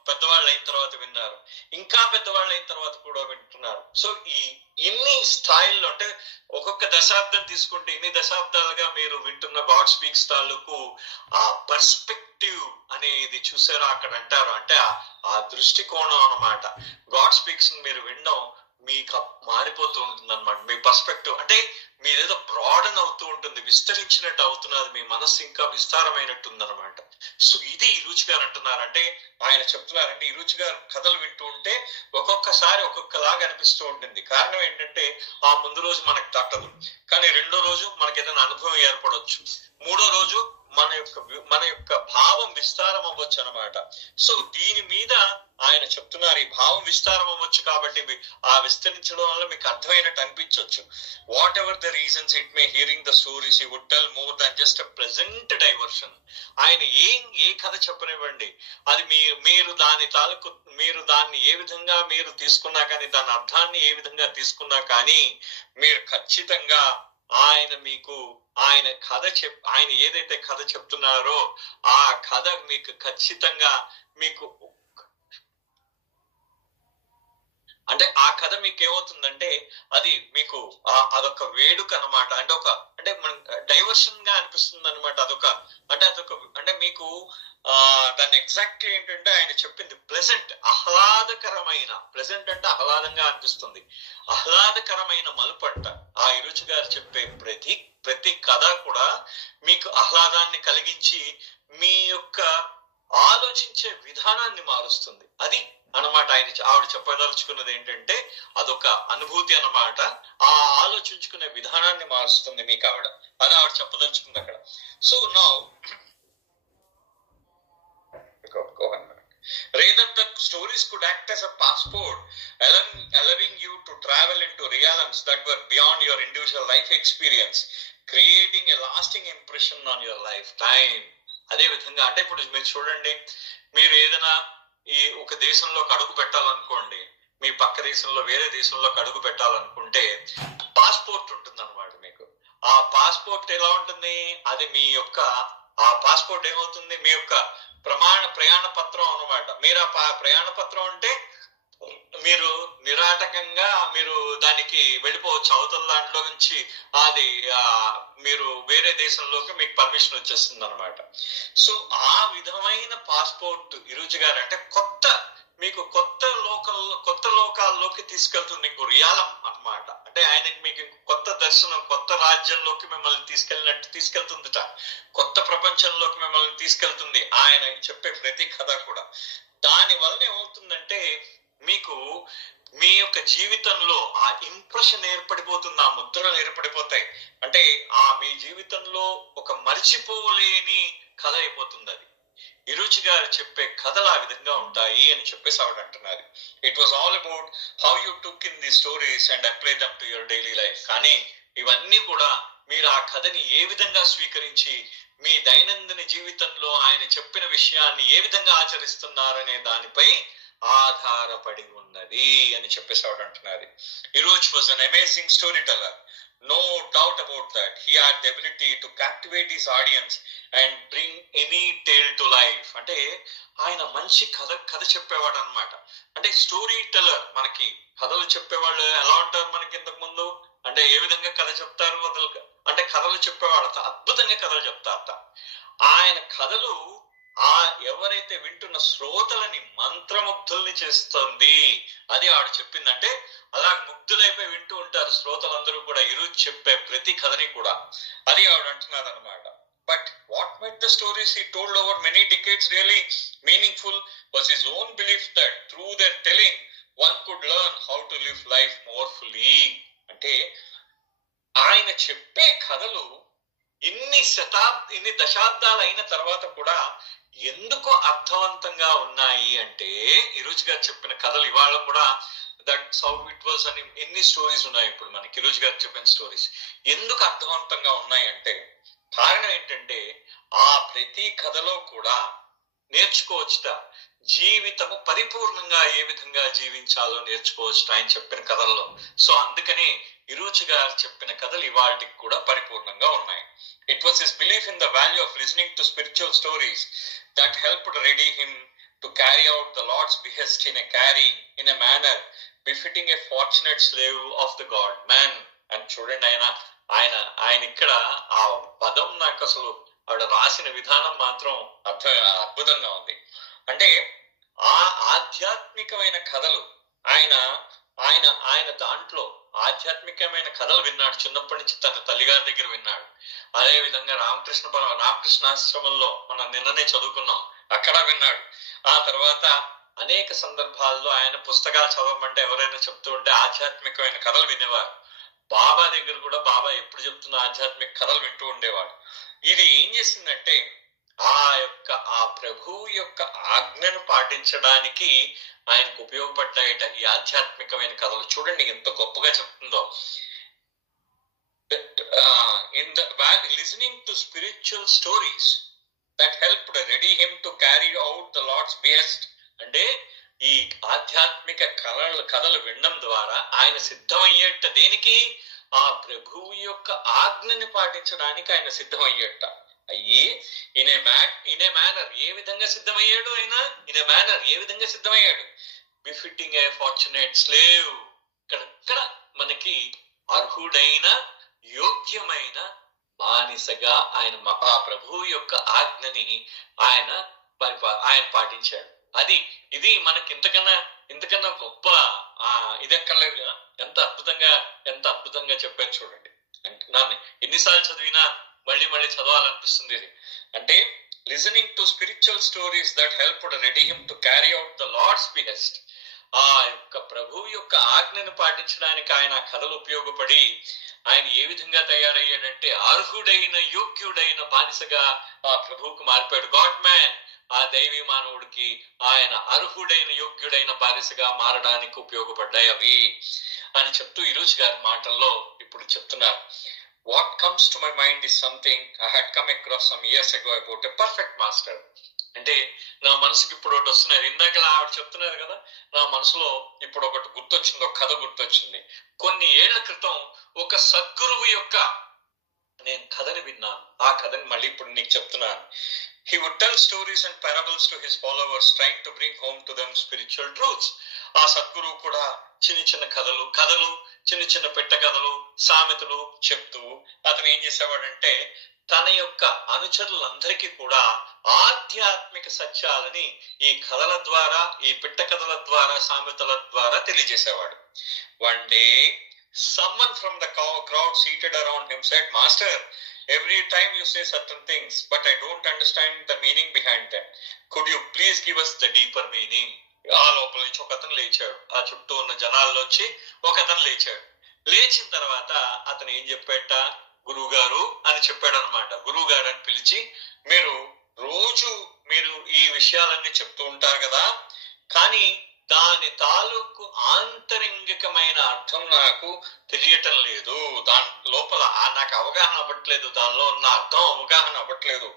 పెద్దవాళ్ళు అయిన తర్వాత విన్నారు. ఇంకా పెద్దవాళ్ళు అయిన తర్వాత కూడా వింటున్నారు. సో ఇన్ని స్థాయిల్లో అంటే ఒక్కొక్క దశాబ్దం తీసుకుంటే ఇన్ని దశాబ్దాలుగా మీరు వింటున్న గాడ్ స్పీక్స్ తాలూకు ఆ పర్స్పెక్టివ్ అనేది చూసారా అక్కడ అంటారు. అంటే ఆ దృష్టికోణం అన్నమాట. గాడ్ స్పీక్స్ మీరు వినడం మీకు మారిపోతూ ఉంటుంది అనమాట. మీ పర్స్పెక్టివ్ అంటే మీరేదో బ్రాడన్ అవుతూ ఉంటుంది, విస్తరించినట్టు అవుతున్నది, మీ మనస్సు ఇంకా విస్తారమైనట్టు ఉందన్నమాట. సో ఇది ఇరుచి గారు అంటున్నారు. అంటే ఆయన చెప్తున్నారంటే ఇరుచి గారు కథలు వింటూ ఉంటే ఒక్కొక్కసారి ఒక్కొక్కలాగా అనిపిస్తూ ఉంటుంది. కారణం ఏంటంటే ఆ ముందు రోజు మనకు తట్టదు, కానీ రెండో రోజు మనకి ఏదైనా అనుభవం ఏర్పడవచ్చు, మూడో రోజు మన యొక్క భావం విస్తారం అవ్వచ్చు అనమాట. సో దీని మీద ఆయన చెప్తున్నారు ఈ భావం విస్తారం అవ్వచ్చు కాబట్టి ఆ విస్తరించడం వల్ల మీకు అర్థమైనట్టు అనిపించవచ్చు. Whatever the reasons it may hearing the stories you would tell more than just a present diversion. ఆయన ఏ కథ చెప్పనివ్వండి, అది మీరు దాన్ని ఏ విధంగా మీరు తీసుకున్నా కానీ, దాని అర్థాన్ని ఏ విధంగా తీసుకున్నా కానీ మీరు ఖచ్చితంగా ఆయన ఏదైతే కథ చెప్తున్నారో ఆ కథ మీకు ఖచ్చితంగా అంటే ఆ కథ మీకు ఏమవుతుందంటే అది మీకు అదొక వేడుక అనమాట. అంటే మన డైవర్షన్ గా అనిపిస్తుంది అనమాట. అదొక మీకు దాన్ని ఎగ్జాక్ట్ ఏంటంటే ఆయన చెప్పింది ప్లెజెంట్, ప్లెజెంట్ అంటే ఆహ్లాదంగా అనిపిస్తుంది, ఆహ్లాదకరమైన మలుపంట. ఆ ఇరుచి గారు చెప్పే ప్రతి కథ కూడా మీకు ఆహ్లాదాన్ని కలిగించి మీ యొక్క ఆలోచించే విధానాన్ని మారుస్తుంది. అది అన్నమాట ఆవిడ చెప్పదలుచుకున్నది ఏంటంటే అదొక అనుభూతి అన్నమాట. ఆ ఆలోచించుకునే విధానాన్ని మారుస్తుంది మీకు ఆవిడ చెప్పదలుచుకుంది అక్కడ. So now rather the stories could act as a passport, allowing you to travel into realms that were beyond your individual life experience, creating a lasting impression on your lifetime. అదే విధంగా అంటే ఇప్పుడు మీరు చూడండి, మీరు ఏదైనా ఈ ఒక దేశంలోకి అడుగు పెట్టాలనుకోండి, మీ పక్క దేశంలో వేరే దేశంలోకి అడుగు పెట్టాలనుకుంటే పాస్పోర్ట్ ఉంటుంది అనమాట. మీకు ఆ పాస్పోర్ట్ ఎలా ఉంటుంది, అది ఆ పాస్పోర్ట్ ఏమవుతుంది, మీ యొక్క ప్రయాణ పత్రం అన్నమాట. మీరు ఆ ప్రయాణ పత్రం అంటే మీరు నిరాటకంగా మీరు దానికి వెళ్ళిపోవచ్చు. అవతల దాంట్లో నుంచి అది మీరు వేరే దేశంలోకి మీకు పర్మిషన్ వచ్చేస్తుంది అనమాట. సో ఆ విధమైన పాస్పోర్ట్ ఇరుచి గారు అంటే మీకు కొత్త లోకాల్లోకి తీసుకెళ్తుంది, మీకు రియాలం అన్నమాట. అంటే ఆయనకి మీకు కొత్త దర్శనం, కొత్త రాజ్యంలోకి మిమ్మల్ని తీసుకెళ్తుందిట, కొత్త ప్రపంచంలోకి మిమ్మల్ని తీసుకెళ్తుంది ఆయన చెప్పే ప్రతి కథ కూడా. దాని వలన ఏమవుతుందంటే మీకు మీ యొక్క జీవితంలో ఆ ఇంప్రెషన్ ఏర్పడిపోతుంది, ఆ ముద్రలు ఏర్పడిపోతాయి. అంటే మీ జీవితంలో ఒక మరిచిపోలేని కథ అయిపోతుంది అది. ఇరుచి గారు చెప్పే కథలు ఆ విధంగా ఉంటాయి అని చెప్పేసి ఆవిడ అంటున్నారు. It was all about how you took in the stories and apply them to your daily life. కానీ ఇవన్నీ కూడా మీరు ఆ కథని ఏ విధంగా స్వీకరించి మీ దైనందిన జీవితంలో ఆయన చెప్పిన విషయాన్ని ఏ విధంగా ఆచరిస్తున్నారనే దానిపై ఆధారపడి ఉన్నది అని చెప్పేసి ఆవిడ అంటున్నారు. Eruch was an amazing storyteller. No doubt about that. He had the ability to captivate his audience and bring any tale to life. అంటే ఆయన మంచి కథ చెప్పేవాడు అనమాట. అంటే స్టోరీ టెల్లర్. మనకి కథలు చెప్పేవాళ్ళు ఎలా ఉంటారు మనకి ఇంతకు ముందు, అంటే ఏ విధంగా కథ చెప్తారు, అంటే కథలు చెప్పేవాళ్ళ అద్భుతంగా కథలు చెప్తారట. ఆయన కథలు ఎవరైతే వింటున్న శ్రోతలని మంత్రముగ్ధుల్ని చేస్తుంది. అది ఆవిడ చెప్పిందంటే అలా ముగ్ధులైపోయి వింటూ ఉంటారు శ్రోతలందరూ కూడా ఈరోజు చెప్పే ప్రతి కథని కూడా. అది ఆవిడ అంటున్నారు అనమాట. But what made the stories he told over many decades really meaningful was his own belief that through their telling one could learn how to live life more fully. అంటే ఆయన చెప్పే కథలు ఇన్ని దశాబ్దాలు అయిన తర్వాత కూడా ఎందుకు అర్థవంతంగా ఉన్నాయి అంటే ఇరుచి గారు చెప్పిన కథలు ఇవాళ కూడా దట్స్ హౌ ఇట్ వాజ్ అని ఎన్ని స్టోరీస్ ఉన్నాయి ఇప్పుడు మనకి ఇరుచి గారు చెప్పిన స్టోరీస్ ఎందుకు అర్థవంతంగా ఉన్నాయంటే కారణం ఏంటంటే ఆ ప్రతి కథలో కూడా నేర్చుకోవచ్చుట, జీవితము పరిపూర్ణంగా ఏ విధంగా జీవించాలో నేర్చుకోవచ్చు ఆయన చెప్పిన కథల్లో. సో అందుకని ఇరుచి గారు చెప్పిన కథలు ఇవాళకి కూడా పరిపూర్ణంగా ఉన్నాయి. It was his belief in the value of listening to spiritual stories that helped ready him to carry out the Lord's behest in a manner befitting a fortunate slave of the God man. అని చూడండి, ఆయన ఇక్కడ ఆ పదం నాకు అసలు ఆవిడ రాసిన విధానం మాత్రం అద్భుతంగా ఉంది. అంటే ఆ ఆధ్యాత్మికమైన కథలు ఆయన ఆయన ఆయన దాంట్లో ఆధ్యాత్మికమైన కథలు విన్నాడు. చిన్నప్పటి నుంచి తన తల్లిగారి దగ్గర విన్నాడు. అదే విధంగా రామకృష్ణాశ్రమంలో మనం నిన్ననే చదువుకున్నాం, అక్కడ విన్నాడు. ఆ తర్వాత అనేక సందర్భాల్లో ఆయన పుస్తకాలు చదవమంటే ఎవరైనా చెప్తూ ఉంటే ఆధ్యాత్మికమైన కథలు వినేవారు. బాబా దగ్గర కూడా బాబా ఎప్పుడు చెప్తున్న ఆధ్యాత్మిక కథలు వింటూ ఉండేవాడు. ఇది ఏం చేసిందంటే ఆ ప్రభువు యొక్క ఆజ్ఞను పాటించడానికి ఆయనకు ఉపయోగపడ్డాయట ఈ ఆధ్యాత్మికమైన కథలు. చూడండి ఎంత గొప్పగా చెప్తుందో. In the listening to spiritual stories that helped ready him to carry out the Lord's behest. అంటే ఈ ఆధ్యాత్మిక కథలు వినడం ద్వారా ఆయన సిద్ధమయ్యేట దేనికి? ఆ ప్రభువు యొక్క ఆజ్ఞని పాటించడానికి ఆయన సిద్ధమయ్యేట. అయ్యి ఇన్ ఏ మేనర్ ఏ విధంగా సిద్ధమయ్యాడు ఆయన? ఇన్ ఏ మేనర్ ఏ విధంగా సిద్ధమయ్యాడు? బిఫిట్టింగ్ ఏ ఫార్చునేట్ స్లేవ్. ఇక్కడ మనకి అర్హుడైన యోగ్యమైన బానిసగా ఆయన ఆ ప్రభువు యొక్క ఆజ్ఞని ఆయన పాటించాడు. ఇది మనకి ఇంతకన్నా గొప్ప ఇది ఎక్కర్లేదు కదా. ఎంత అద్భుతంగా చెప్పారు చూడండి. నన్ను ఎన్నిసార్లు చదివినా మళ్ళీ చదవాలనిపిస్తుంది ఇది. అంటే listening to spiritual stories that helped ready him to carry out the Lord's behest. ఆ యొక్క ప్రభువు యొక్క ఆజ్ఞను పాటించడానికి ఆయన కథలు ఉపయోగపడి ఆయన ఏ విధంగా తయారయ్యాడంటే అర్హుడైన యోగ్యుడైన బానిసగా ఆ ప్రభువుకు మారిపోయాడు. గాడ్ మ్యాన్, ఆ దైవీ మానవుడికి ఆయన అర్హుడైన యోగ్యుడైన బానిసగా మారడానికి ఉపయోగపడ్డాయి అవి అని చెప్తూ ఇరుచి గారి మాటల్లో ఇప్పుడు చెప్తున్నారు. What comes to my mind is something I had come across some years ago about a perfect master. అంటే నా మనసుకి ఇప్పుడు ఒకటి వస్తున్నది. ఇందాక ఆవిడ చెప్తున్నారు కదా, నా మనసులో ఇప్పుడు ఒకటి గుర్తొచ్చింది, ఒక కథ గుర్తొచ్చింది. కొన్ని ఏళ్ల క్రితం ఒక సద్గురువు యొక్క నేను కథని విన్నాను. ఆ కథని మళ్ళీ ఇప్పుడు నీకు చెప్తున్నాను. He would tell stories and parables to his followers, trying to bring home to them spiritual truths. ఆ సద్గురువు కూడా చిన్న కథలు చిన్న పెట్ట కథలు, సామెతలు చెప్తూ అతను ఏం చేసేవాడంటే తన యొక్క అనుచరులందరికీ కూడా ఆధ్యాత్మిక సత్యాలని ఈ కథల ద్వారా, ఈ పిట్ట కథల ద్వారా, సామెతల ద్వారా తెలియజేసేవాడు. One day, someone from the crowd seated around him said, "Master, every time you say certain things, but I don't understand the meaning behind them. Could you please give us the deeper meaning?" ఆ లోపల నుంచి ఒక అతను లేచాడు. ఆ చుట్టూ ఉన్న జనాల్లోంచి ఒక అతను లేచాడు. లేచిన తర్వాత అతను ఏం చెప్పాట? గురువు గారు అని చెప్పాడు అనమాట. గురువు గారు అని పిలిచి, రోజు మీరు ఈ విషయాలన్నీ చెప్తూ ఉంటారు కదా, కానీ దాని తాలూకు ఆంతరింగికమైన అర్థం నాకు తెలియటం లేదు. దాని లోపల నాకు అవగాహన అవ్వట్లేదు, దానిలో ఉన్న అర్థం అవగాహన అవ్వట్లేదు.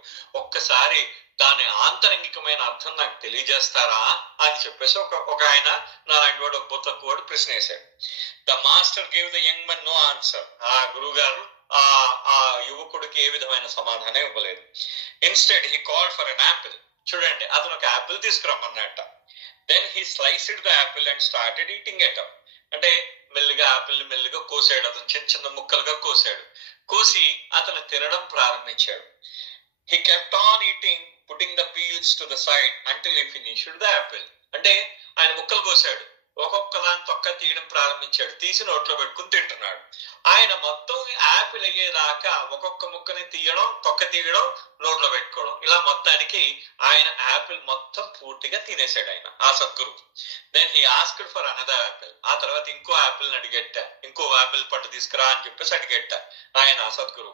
ఒక్కసారి దాని ఆంతరింగికమైన అర్థం నాకు తెలియజేస్తారా అని చెప్పేసి ఒక ఆయన నాలాంటి వాడు, ఒక తక్కువడు ప్రశ్న వేశాడు. The master gave the young man no answer. ఆ గురువు గారు ఆ యువకుడికి ఏ విధమైన సమాధానం ఇవ్వలేదు. Instead he called for an apple. చూడండి, అతను ఒక యాపిల్ తీసుకురమ్మన్నట్ట. Then he sliced the apple and started eating it up. అంటే మెల్లిగా యాపిల్ మెల్లిగా కోసాడు. అతను చిన్న ముక్కలుగా కోసాడు. కోసి అతను తినడం ప్రారంభించాడు. He kept on eating, putting the peels to the side until he finished the apple. అంటే ఆయన ముక్కలు కోసాడు, ఒక్కొక్క దాని తొక్క తీయడం ప్రారంభించాడు. తీసి నోట్లో పెట్టుకుని తింటున్నాడు. ఆయన మొత్తం యాపిల్ అయ్యేదాకా ఒక్కొక్క ముక్కని తీయడం, తొక్క తీయడం, నోట్లో పెట్టుకోవడం, ఇలా మొత్తానికి ఆయన యాపిల్ మొత్తం పూర్తిగా తినేసాడు ఆయన, ఆ సద్గురు. Then he asked for another apple. ఆ తర్వాత ఇంకో యాపిల్ అడిగెట్ట, ఇంకో యాపిల్ పండు తీసుకురా అని చెప్పేసి అడిగెట్ట ఆయన ఆ సద్గురు.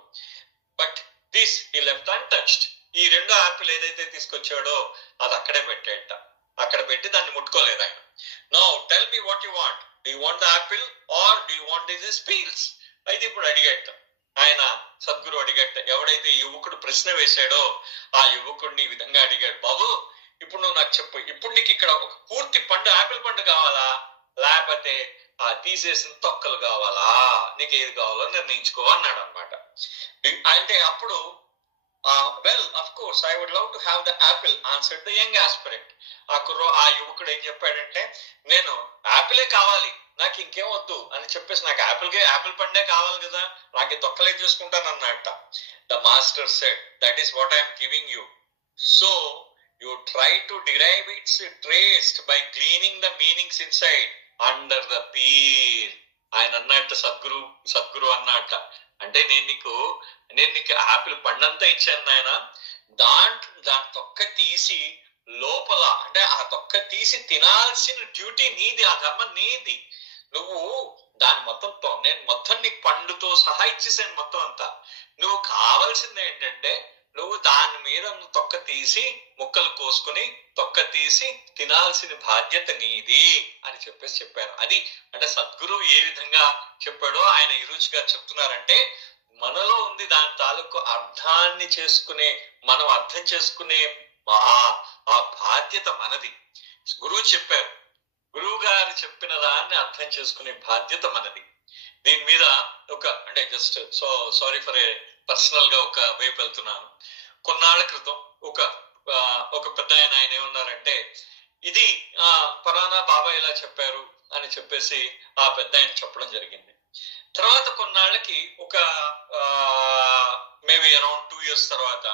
But this he left untouched. ఈ రెండో యాపిల్ ఏదైతే తీసుకొచ్చాడో అది అక్కడే పెట్టేట. అక్కడ పెట్టి దాన్ని ముట్టుకోలేదు ఆయన. Now tell me what you want. Do you want the Apple or do you want this peels? అయితే ఇప్పుడు అడిగేట. ఆయన సద్గురు అడిగట, ఎవడైతే యువకుడు ప్రశ్న వేశాడో ఆ యువకుడిని ఈ విధంగా అడిగాడు, బాబు ఇప్పుడు నువ్వు నాకు చెప్పు, ఇప్పుడు నీకు ఇక్కడ ఒక పూర్తి పండు ఆపిల్ పండు కావాలా, లేకపోతే ఆ తీసేసిన తొక్కలు కావాలా, నీకు ఏది కావాలో నిర్ణయించుకో అన్నాడు అనమాట. అంటే అప్పుడు well, of course, I would love to have the apple, answered the young aspirant. ఆ యువకుడు ఏం చెప్పాడంటే, నేను యాపిలే కావాలి, నాకు ఇంకేం వద్దు అని చెప్పేసి, నాకు యాపిల్ పండే కావాలి కదా, నాకు ఈ తొక్కలే చూసుకుంటాను అన్నట్ట. The master said, that is what I am giving you. So you try to derive its taste by cleaning the meanings inside under the peel. ఆయన అన్నట్టు సద్గురు అన్నట్ట, అంటే నేను నీకు యాపిల్ పండంతా ఇచ్చాను నాయన, దాని తొక్క తీసి లోపల, అంటే ఆ తొక్క తీసి తినాల్సిన డ్యూటీ నీది, ఆ ధర్మం నీది. నువ్వు దాని నేను మొత్తం నీకు పండుతో సహా ఇచ్చేసాను మొత్తం అంతా. నువ్వు కావాల్సింది ఏంటంటే, నువ్వు దాని మీద తొక్క తీసి ముక్కలు కోసుకుని తొక్క తీసి తినాల్సిన బాధ్యత నీది అని చెప్పారు. అది అంటే సద్గురువు ఏ విధంగా చెప్పాడో ఆయన ఇరుచి గారు చెప్తున్నారంటే, మనలో ఉంది దాని తాలూకు అర్థాన్ని చేసుకునే, మనం అర్థం చేసుకునే ఆ బాధ్యత మనది. గురువు చెప్పారు, గురువు గారు చెప్పిన దాన్ని అర్థం చేసుకునే బాధ్యత మనది. దీని మీద అంటే జస్ట్ సారీ ఫర్ పర్సనల్ గా ఒక వైపు వెళ్తున్నాను. కొన్నాళ్ల క్రితం ఒక పెద్ద ఆయన ఏమన్నారంటే, ఇది పలానా బాబా ఇలా చెప్పారు అని చెప్పేసి ఆ పెద్ద ఆయన చెప్పడం జరిగింది. తర్వాత కొన్నాళ్ళకి మేబీ అరౌండ్ 2 years తర్వాత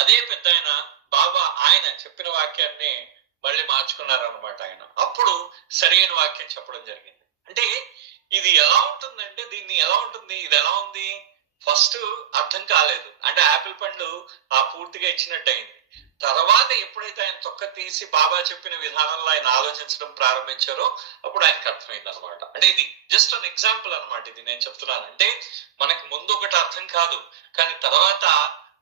అదే పెద్ద ఆయన చెప్పిన వాక్యాన్ని మళ్ళీ మార్చుకున్నారనమాట. ఆయన అప్పుడు సరైన వాక్యం చెప్పడం జరిగింది. అంటే ఇది ఎలా ఉంటుందంటే, ఇది ఎలా ఉంది, ఫస్ట్ అర్థం కాలేదు, అంటే యాపిల్ పండు పూర్తిగా ఇచ్చినట్టు అయింది. తర్వాత ఎప్పుడైతే ఆయన తొక్క తీసి బాబా చెప్పిన విధానంలో ఆయన ఆలోచించడం ప్రారంభించారో అప్పుడు ఆయనకు అర్థమైంది అనమాట. అంటే ఇది జస్ట్ అన్ ఎగ్జాంపుల్ అనమాట. ఇది నేను చెప్తున్నాను అంటే, మనకి ముందు ఒకటి అర్థం కాదు, కానీ తర్వాత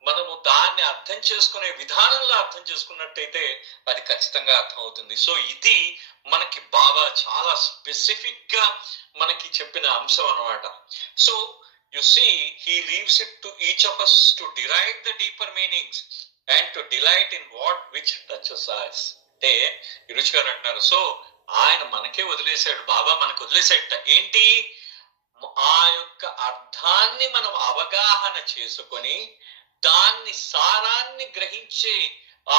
మనము దాన్ని అర్థం చేసుకునే విధానంలో అర్థం చేసుకున్నట్టయితే అది ఖచ్చితంగా అర్థం అవుతుంది. సో ఇది మనకి బాబా చాలా స్పెసిఫిక్ గా మనకి చెప్పిన అంశం అనమాట. So you see, he leaves it to each of us to derive the deeper meanings and to delight in which touches us. అంటే ఇరుచి గారు అంటున్నారు, సో ఆయన మనకే వదిలేశాడు, బాబా మనకు వదిలేశాడట. ఏంటి, ఆ యొక్క అర్థాన్ని మనం అవగాహన చేసుకొని దాన్ని సారాన్ని గ్రహించే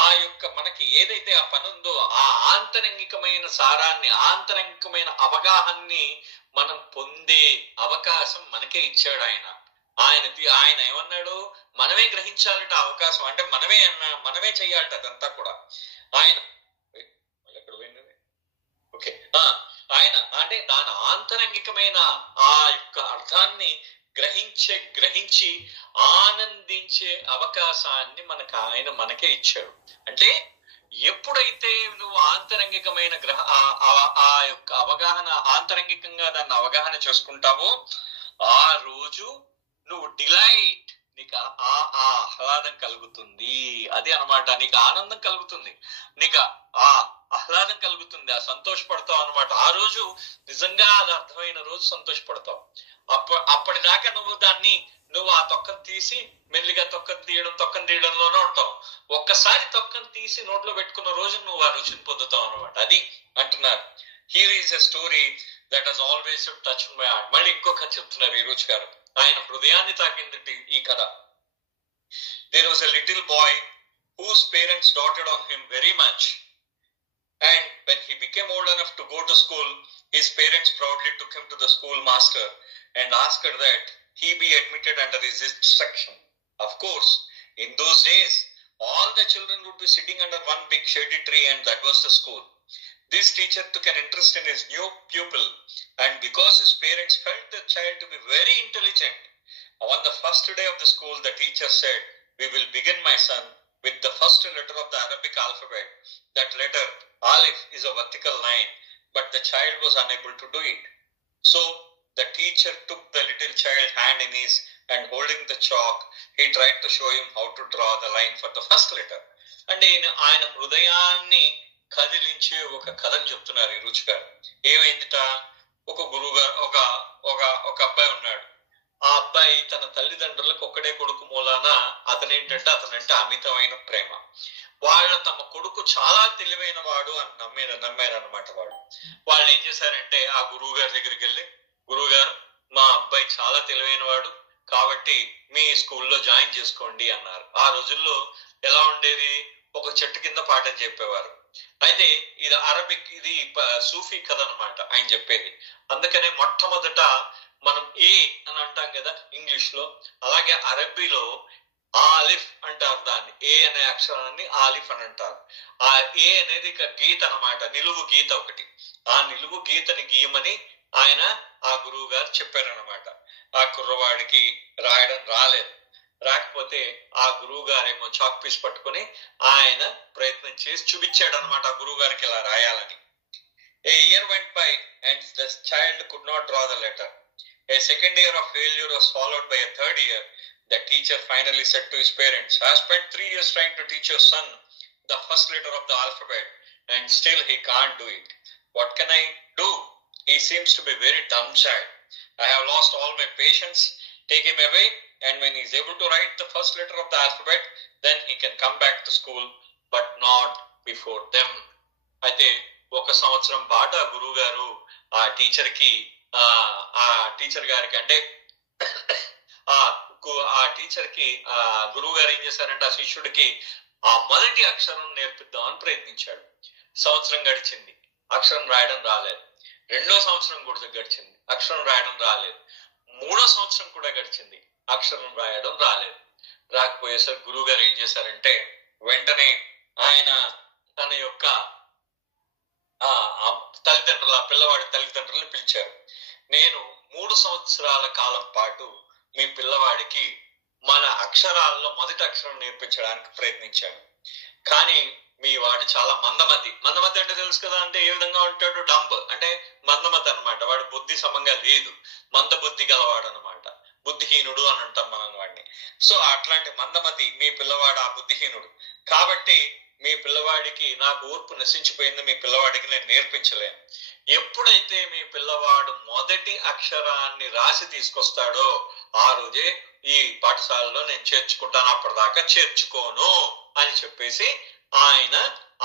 ఆ యొక్క మనకి ఏదైతే ఆ పని ఉందో ఆ ఆంతరంగికమైన సారాన్ని, ఆంతరంగికమైన అవగాహనని మనం పొందే అవకాశం మనకే ఇచ్చాడు ఆయన. ఆయన ఏమన్నాడు, మనమే గ్రహించాలట అవకాశం, అంటే మనమే చెయ్యాలట అదంతా కూడా. ఆయన ఓకే ఆయన అంటే దాని ఆంతరంగికమైన ఆ యొక్క అర్థాన్ని గ్రహించి ఆనందించే అవకాశాన్ని ఆయన మనకే ఇచ్చాడు. అంటే ఎప్పుడైతే నువ్వు ఆంతరంగికమైన ఆ యొక్క అవగాహన, ఆంతరంగికంగా దాన్ని అవగాహన చేసుకుంటావో ఆ రోజు నువ్వు డిలైట్, నీకు ఆహ్లాదం కలుగుతుంది. అది అన్నమాట, నీకు ఆనందం కలుగుతుంది, నీకు ఆ ఆహ్లాదం కలుగుతుంది, ఆ సంతోషపడతావు అనమాట. ఆ రోజు నిజంగా అది అర్థమైన రోజు సంతోషపడతావు. అప్పటిదాకా నువ్వు ఆ తొక్కను తీసి మెల్లిగా తొక్కను తీయడంలోనే ఉంటావు. ఒక్కసారి తొక్కను తీసి నోట్లో పెట్టుకున్న రోజు నువ్వు ఆ రుచిని పొందుతావు అనమాట. అది అంటున్నారు. Here is a story that has always touch my heart. మళ్ళీ ఇంకొక చెప్తున్నారు ఈ రుచి గారు, ఆయన హృదయాన్ని తాకింది ఈ కథ. There was a little boy whose parents doted on him very much, and when he became old enough to go to school, his parents proudly took him to the school master and asked that he be admitted under his instruction. Of course, in those days all the children would be sitting under one big shady tree, and that was the school. This teacher took an interest in his new pupil, and because his parents felt the child to be very intelligent, on the first day of the school the teacher said, "We will begin, my son, with the first letter of the Arabic alphabet. That letter, Alif, is a vertical line," but the child was unable to do it. So the teacher took the little child's hand in his, and holding the chalk, he tried to show him how to draw the line for the first letter. And ఆయన హృదయాన్ని కదిలించే ఒక కథను చెప్తున్నారు ఈ రుచి గారు. ఏమైందిట, ఒక గురువు గారు ఒక అబ్బాయి ఉన్నాడు. ఆ అబ్బాయి తన తల్లిదండ్రులకు ఒక్కడే కొడుకు మూలాన అతనంటే అమితమైన ప్రేమ. తమ కొడుకు చాలా తెలివైన వాడు అని నమ్మారనమాట. వాళ్ళు ఏం చేశారంటే ఆ గురువు గారి దగ్గరికి వెళ్ళి, గురువు గారు మా అబ్బాయి చాలా తెలివైన వాడు కాబట్టి మీ స్కూల్లో జాయిన్ చేసుకోండి అన్నారు. ఆ రోజుల్లో ఎలా ఉండేది, ఒక చెట్టు కింద పాఠం చెప్పేవారు. అయితే ఇది అరబిక్, ఇది సూఫీ కథ అనమాట ఆయన చెప్పేది. అందుకనే మొట్టమొదట మనం ఏ అని అంటాం కదా ఇంగ్లీష్ లో, అలాగే అరబీలో ఆలిఫ్ అంటారు దాన్ని. ఏ అనే అక్షరాన్ని ఆలిఫ్ అని అంటారు. ఆ ఏ అనేది గీత అనమాట, నిలువు గీత ఒకటి. ఆ నిలువు గీతని గీయమని ఆయన ఆ గురువు గారు చెప్పారనమాట. ఆ కుర్రవాడికి రాయడం రాకపోతే ఆ గురువు గారేమో చాక్ పీస్ పట్టుకుని ఆయన ప్రయత్నం చేసి చూపించాడు అనమాట ఆ గురువు గారికి ఇలా రాయాలని. A year went by and the child could not draw the letter. A second year of failure was followed by a third year. The teacher finally said to his parents, I have spent 3 years trying to teach your son the first letter of the alphabet and still he can't do it. What can I do? He seems to be very dumb child. I have lost all my patience. Take him away, and when he is able to write the first letter of the alphabet, then he can come back to school, but not before them. అయితే 1 సంవత్సరం పాటు ఆ గురువు గారు ఆ teacher గారికి అంటే ఆ టీచర్ కి ఆ గురువు గారు ఏం చేశారంటే ఆ శిష్యుడికి ఆ మొదటి అక్షరం నేర్పిద్దామని ప్రయత్నించాడు. సంవత్సరం గడిచింది, అక్షరం రాయడం రాలేదు. 2వ సంవత్సరం కూడా గడిచింది, అక్షరం రాయడం రాలేదు. 3వ సంవత్సరం కూడా గడిచింది, అక్షరం రాయడం రాలేదు. రాకపోయేసరికి గురువు గారు ఏం చేశారంటే వెంటనే ఆయన తన యొక్క పిల్లవాడి తల్లిదండ్రులను పిలిచారు. నేను 3 సంవత్సరాల కాలం పాటు మీ పిల్లవాడికి మన అక్షరాల్లో మొదటి అక్షరం నేర్పించడానికి ప్రయత్నించాను, కానీ మీ వాడు చాలా మందమతి అంటే తెలుసు కదా, అంటే ఏ విధంగా ఉంటాడు, డంబ్ అంటే మందమతి అనమాట. వాడు బుద్ధి సమంగా లేదు, మంద బుద్ధి గలవాడు అనమాట, బుద్ధిహీనుడు అని అంటాం మనం వాడిని. సో అట్లాంటి మందమతి మీ పిల్లవాడు, ఆ బుద్ధిహీనుడు. కాబట్టి మీ పిల్లవాడికి నాకు ఓర్పు నశించిపోయింది, మీ పిల్లవాడికి నేను నేర్పించలేను. ఎప్పుడైతే మీ పిల్లవాడు మొదటి అక్షరాన్ని రాసి తీసుకొస్తాడో ఆ రోజే ఈ పాఠశాలలో నేను చేర్చుకుంటాను, అప్పటిదాకా చేర్చుకోను అని చెప్పేసి ఆయన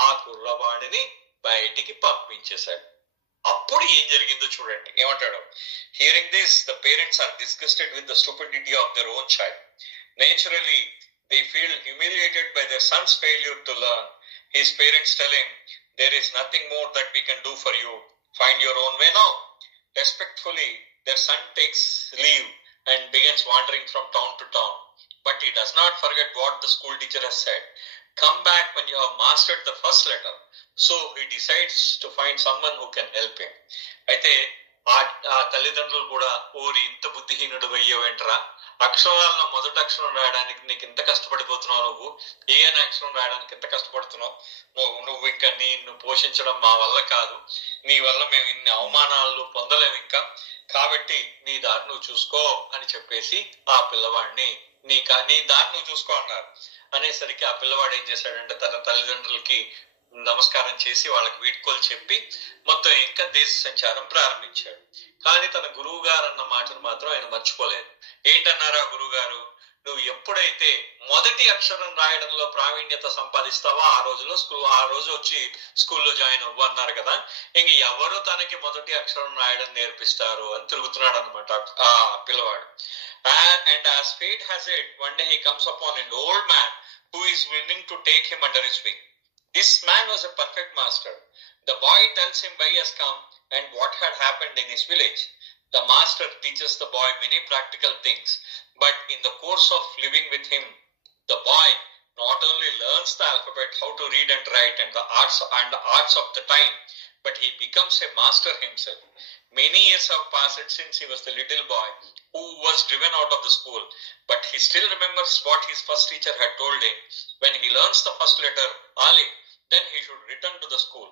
ఆ కుర్రవాడిని బయటికి పంపించేశాడు. అప్పుడు ఏం జరిగిందో చూడండి, ఏమంటాడు. Hearing this the parents are disgusted with the stupidity of their own child. Naturally they feel humiliated by their son's failure to learn. His parents tell him, there is nothing more that we can do for you. Find your own way now. Respectfully, their son takes leave and begins wandering from town to town. But he does not forget what the school teacher has said. Come back when you have mastered the first letter. So he decides to find someone who can help him. అయితే ఆ తల్లిదండ్రులు కూడా, ఓరి ఇంత బుద్ధిహీనుడు అయ్యేవేంటరా, అక్షరాల్లో మొదటి అక్షరం రాయడానికి నీకు ఇంత కష్టపడిపోతున్నావు, నువ్వు ఏ అనే అక్షరం రాయడానికి ఎంత కష్టపడుతున్నావు, నువ్వు ఇంకా నిన్ను పోషించడం మా వల్ల కాదు, నీ వల్ల మేము ఇన్ని అవమానాలు పొందలేము ఇంకా, కాబట్టి నీ దారి నువ్వు చూసుకో అని చెప్పేసి ఆ పిల్లవాడిని నీ దారి నువ్వు చూసుకో అన్నారు. అనేసరికి ఆ పిల్లవాడు ఏం చేశాడంటే తన తల్లిదండ్రులకి నమస్కారం చేసి వాళ్ళకి వీడ్కోలు చెప్పి మొత్తం ఇంకా దేశ సంచారం ప్రారంభించాడు. కానీ తన గురువు గారు అన్న మాటను మాత్రం ఆయన మర్చిపోలేదు. ఏంటన్నారా గురువు గారు, నువ్వు ఎప్పుడైతే మొదటి అక్షరం రాయడంలో ప్రావీణ్యత సంపాదిస్తావో ఆ రోజు వచ్చి స్కూల్లో జాయిన్ అవ్వు అన్నారు కదా. ఇంక ఎవరు తనకి మొదటి అక్షరం రాయడం నేర్పిస్తారు అని తిరుగుతున్నాడు అనమాట ఆ పిల్లవాడు. And as fate has it, one day he comes upon an old man who is willing to take him under his wing. This man was a perfect master. The boy tells him why he has come and what had happened in his village. The master teaches the boy many practical things, but in the course of living with him, the boy not only learns the alphabet, how to read and write, and the arts of the time, but he becomes a master himself. Many years have passed since he was the little boy who was driven out of the school, but he still remembers what his first teacher had told him. When he learns the first letter, Ali, then he should return to the school.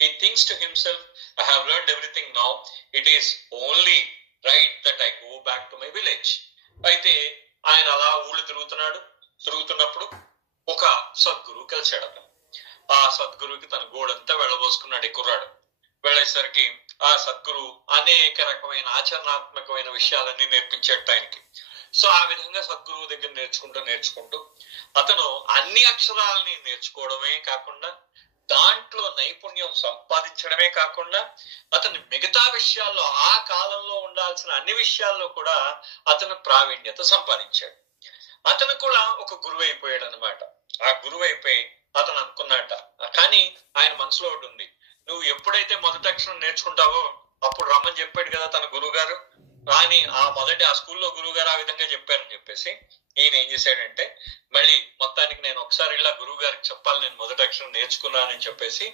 He thinks to himself, I have learned everything now. It is only right that I go back to my village. అయితే ఆయన అలా ఊళ్ళు తిరుగుతున్నప్పుడు ఒక సద్గురువు కలిశాడు. ఆ సద్గురువుకి తన గోడంతా వెళ్ళబోసుకున్నాడు ఈ కుర్రాడు. వెళ్ళేసరికి ఆ సద్గురు అనేక రకమైన ఆచరణాత్మకమైన విషయాలన్నీ నేర్పించాడు ఆయనకి. సో ఆ విధంగా సద్గురువు దగ్గర నేర్చుకుంటూ అతను అన్ని అక్షరాలని నేర్చుకోవడమే కాకుండా దాంట్లో నైపుణ్యం సంపాదించడమే కాకుండా అతను మిగతా విషయాల్లో ఆ కాలంలో ఉండాల్సిన అన్ని విషయాల్లో కూడా అతను ప్రావీణ్యత సంపాదించాడు. అతను కూడా ఒక గురువు అయిపోయాడు అనమాట. ఆ గురువు అయిపోయి అతను అనుకున్నట్ట, కానీ ఆయన మనసులో ఒకటి ఉంది, నువ్వు ఎప్పుడైతే మొదటి అక్షరం నేర్చుకుంటావో అప్పుడు రమ్మని చెప్పాడు కదా తన గురువు గారు అని. ఆ స్కూల్లో గురువు గారు ఆ విధంగా చెప్పారని చెప్పేసి ఈయన ఏం చేశాడంటే, మళ్ళీ మొత్తానికి నేను ఒకసారి ఇలా గురువు గారికి చెప్పాలి, నేను మొదటి అక్షరం నేర్చుకున్నానని చెప్పేసి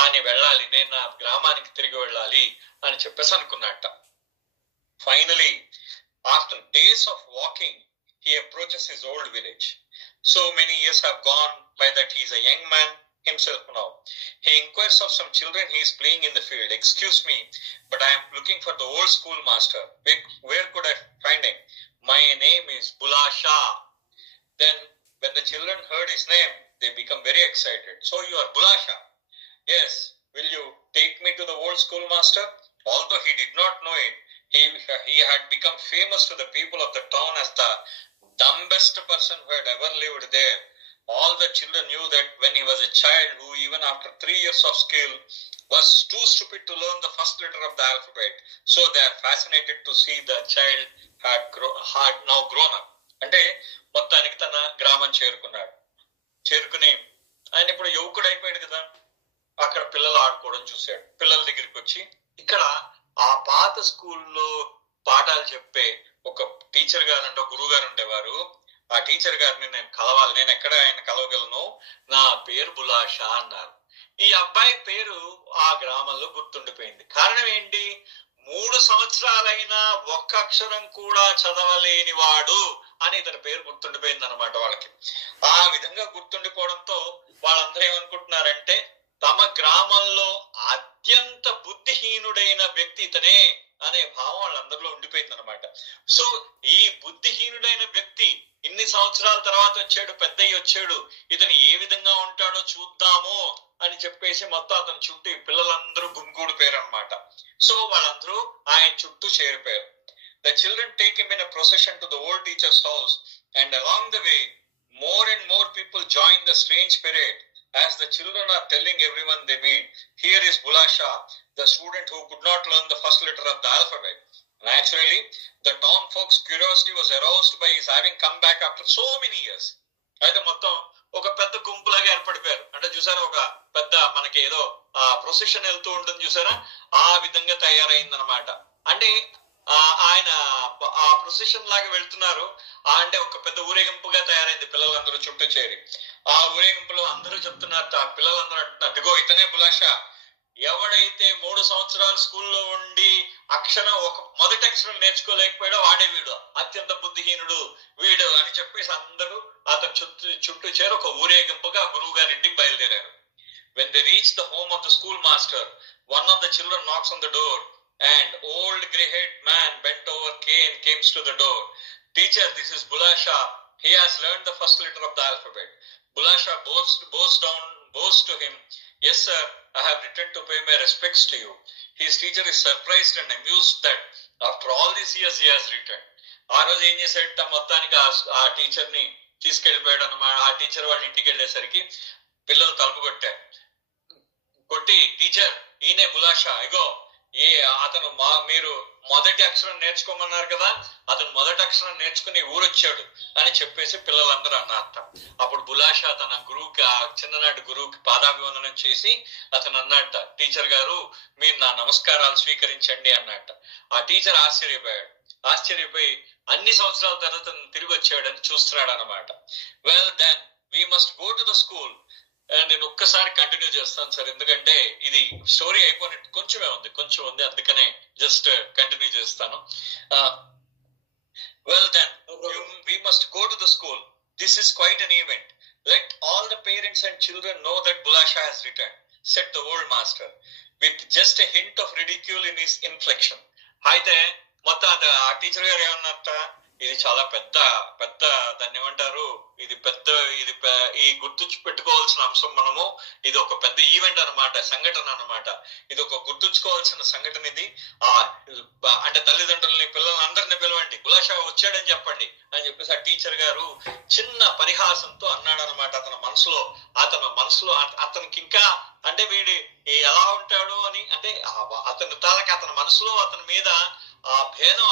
ఆయన వెళ్ళాలి, నేను నా గ్రామానికి తిరిగి వెళ్ళాలి అని చెప్పేసి అనుకున్నట్ట. Finally after days of walking he approaches his old village. So many years have gone by that he is a young man himself now. He inquires of some children he is playing in the field. Excuse me, but I am looking for the old schoolmaster. Where could I find him? My name is Bula Shah. Then when the children heard his name, they become very excited. So you are Bula Shah? Yes. Will you take me to the old schoolmaster? Although he did not know it, he had become famous to the people of the town as the dumbest person who had ever lived there. All the children knew that when he was a child who, even after 3 years of skill, was too stupid to learn the first letter of the alphabet. So they are fascinated to see the child had now grown up. అంటే మొత్తానికి తన గ్రామం చేరుకుని ఆయన ఇప్పుడు యువకుడు అయిపోయాడు కదా, అక్కడ పిల్లలు ఆడుకోవడం చూశాడు. పిల్లల దగ్గరికి వచ్చి ఇక్కడ ఆ పాత స్కూల్లో పాఠాలు చెప్పే ఒక టీచర్ గారు అంటే గురువు గారు ఉండేవారు. ఆ టీచర్ గారిని నేను కలవాలి, నేను ఎక్కడ ఆయన కలవగలను, నా పేరు బులాషా అన్నారు. ఈ అబ్బాయి పేరు ఆ గ్రామంలో గుర్తుండిపోయింది. కారణం ఏంటి? 3 సంవత్సరాలైనా ఒక్క అక్షరం కూడా చదవలేని వాడు అని ఇతని పేరు గుర్తుండిపోయింది అనమాట వాళ్ళకి. ఆ విధంగా గుర్తుండిపోవడంతో వాళ్ళందరూ ఏమనుకుంటున్నారంటే, తమ గ్రామంలో అత్యంత బుద్ధిహీనుడైన వ్యక్తి ఇతనే అనే భావం వాళ్ళందరిలో ఉండిపోయింది అనమాట. సో ఈ బుద్ధిహీనుడైన వ్యక్తి ఇన్ని సంవత్సరాల తర్వాత వచ్చాడు, పెద్దయ్యి వచ్చాడు, ఇతను ఏ విధంగా ఉంటాడో చూద్దాము అని చెప్పేసి మొత్తం అతని చుట్టూ పిల్లలందరూ గుమిగూడిపోయారు అనమాట. సో వాళ్ళందరూ ఆయన చుట్టూ చేరిపోయారు. The children take him in a procession to the old teacher's house, and along the way more and more people join the strange parade. As the children are telling everyone they meet, here is Bula Shah, the student who could not learn the first letter of the alphabet. Naturally, the town folks' curiosity was aroused by his having come back after so many years. అయితే మొత్తం ఒక పెద్ద గుంపులాగా ఏర్పడిపోయారు. అంటే చూసారా, ఒక పెద్ద మనకి ఏదో ప్రొసెషన్ వెళ్తూ ఉంటుంది చూసారా, ఆ విధంగా తయారైందనమాట. అంటే ఆయన ఆ ప్రొసెషన్ లాగా వెళ్తున్నారు, అంటే ఒక పెద్ద ఊరేగింపుగా తయారైంది. పిల్లలందరూ చుట్టూ చేరి ఆ ఊరేగింపులో అందరూ చెప్తున్నారు, ఆ పిల్లలందరూ అంటున్నారు, ఇదిగో ఇతనే బులాషా, ఎవడైతే 3 సంవత్సరాలు స్కూల్లో ఉండి మొదటి అక్షరం నేర్చుకోలేకపోయాడో వాడే వీడు, అత్యంత బుద్ధిహీనుడు వీడు అని చెప్పేసి అందరూ అతను చుట్టూ చేరి ఒక ఊరేగింపుగా గురువు గారి ఇంటికి బయలుదేరారు. When they reached the home of the schoolmaster, one of the children knocks on the door, and old grey-haired man bent over came to the door. Teacher, this is Bula Shah. He has learned the first letter of the alphabet. Bula Shah bows to him. Yes, sir, I have returned to pay my respects to you. His teacher is surprised and amused that after all these years he has returned. ఆ రోజు ఏం చేశాడు, మొత్తానికి ఆ teacher ని తీసుకెళ్లిపోయాడు అన్నమాట. ఆ teacher వాళ్ళ ఇంటికి వెళ్ళేసరికి పిల్లలు తలుపు కొట్టి, టీచర్ ఈయనే బులాషా, ఇగో అతను మీరు మొదటి అక్షరం నేర్చుకోమన్నారు కదా, అతను మొదటి అక్షరం నేర్చుకుని ఊరొచ్చాడు అని చెప్పేసి పిల్లలందరూ అన్నారట. అప్పుడు బులాషా తన గురువుకి, ఆ చిన్ననాటి గురువుకి పాదాభివందనం చేసి అతను అన్నట్ట, టీచర్ గారు మీరు నా నమస్కారాలు స్వీకరించండి అన్నట్ట. ఆ టీచర్ ఆశ్చర్యపోయి అన్ని సంవత్సరాల తర్వాత తిరిగి వచ్చాడని చూస్తున్నాడు అనమాట. Well then we must go to the school. నేను ఒక్కసారి కంటిన్యూ చేస్తాను సార్, ఎందుకంటే ఇది స్టోరీ అయిపోయినట్టు కొంచెం ఉంది, అందుకనే జస్ట్ కంటిన్యూ చేస్తాను. Well then we must go to the school. This is quite an event. Let all the parents and children know that Bulasha has returned, said the old master, with just a hint of ridicule in his inflection. అయితే మొత్తం ఆ teacher గారు ఏమన్నట్ట, ఇది చాలా పెద్ద దాన్ని ఏమంటారు, ఇది ఈ గుర్తుంచి పెట్టుకోవాల్సిన అంశం. మనము ఇది ఒక పెద్ద ఈవెంట్ అనమాట, సంఘటన అనమాట. ఇది ఒక గుర్తుంచుకోవాల్సిన సంఘటన. ఇది అంటే తల్లిదండ్రులని పిల్లలందరినీ పిలవండి, బులాషా వచ్చాడని చెప్పండి అని చెప్పేసి ఆ టీచర్ గారు చిన్న పరిహాసంతో అన్నాడు అనమాట. అతని మనసులో అతనికి ఇంకా అంటే వీడి ఎలా ఉంటాడు అని, అంటే అతని మనసులో అతని మీద ఆ భేదం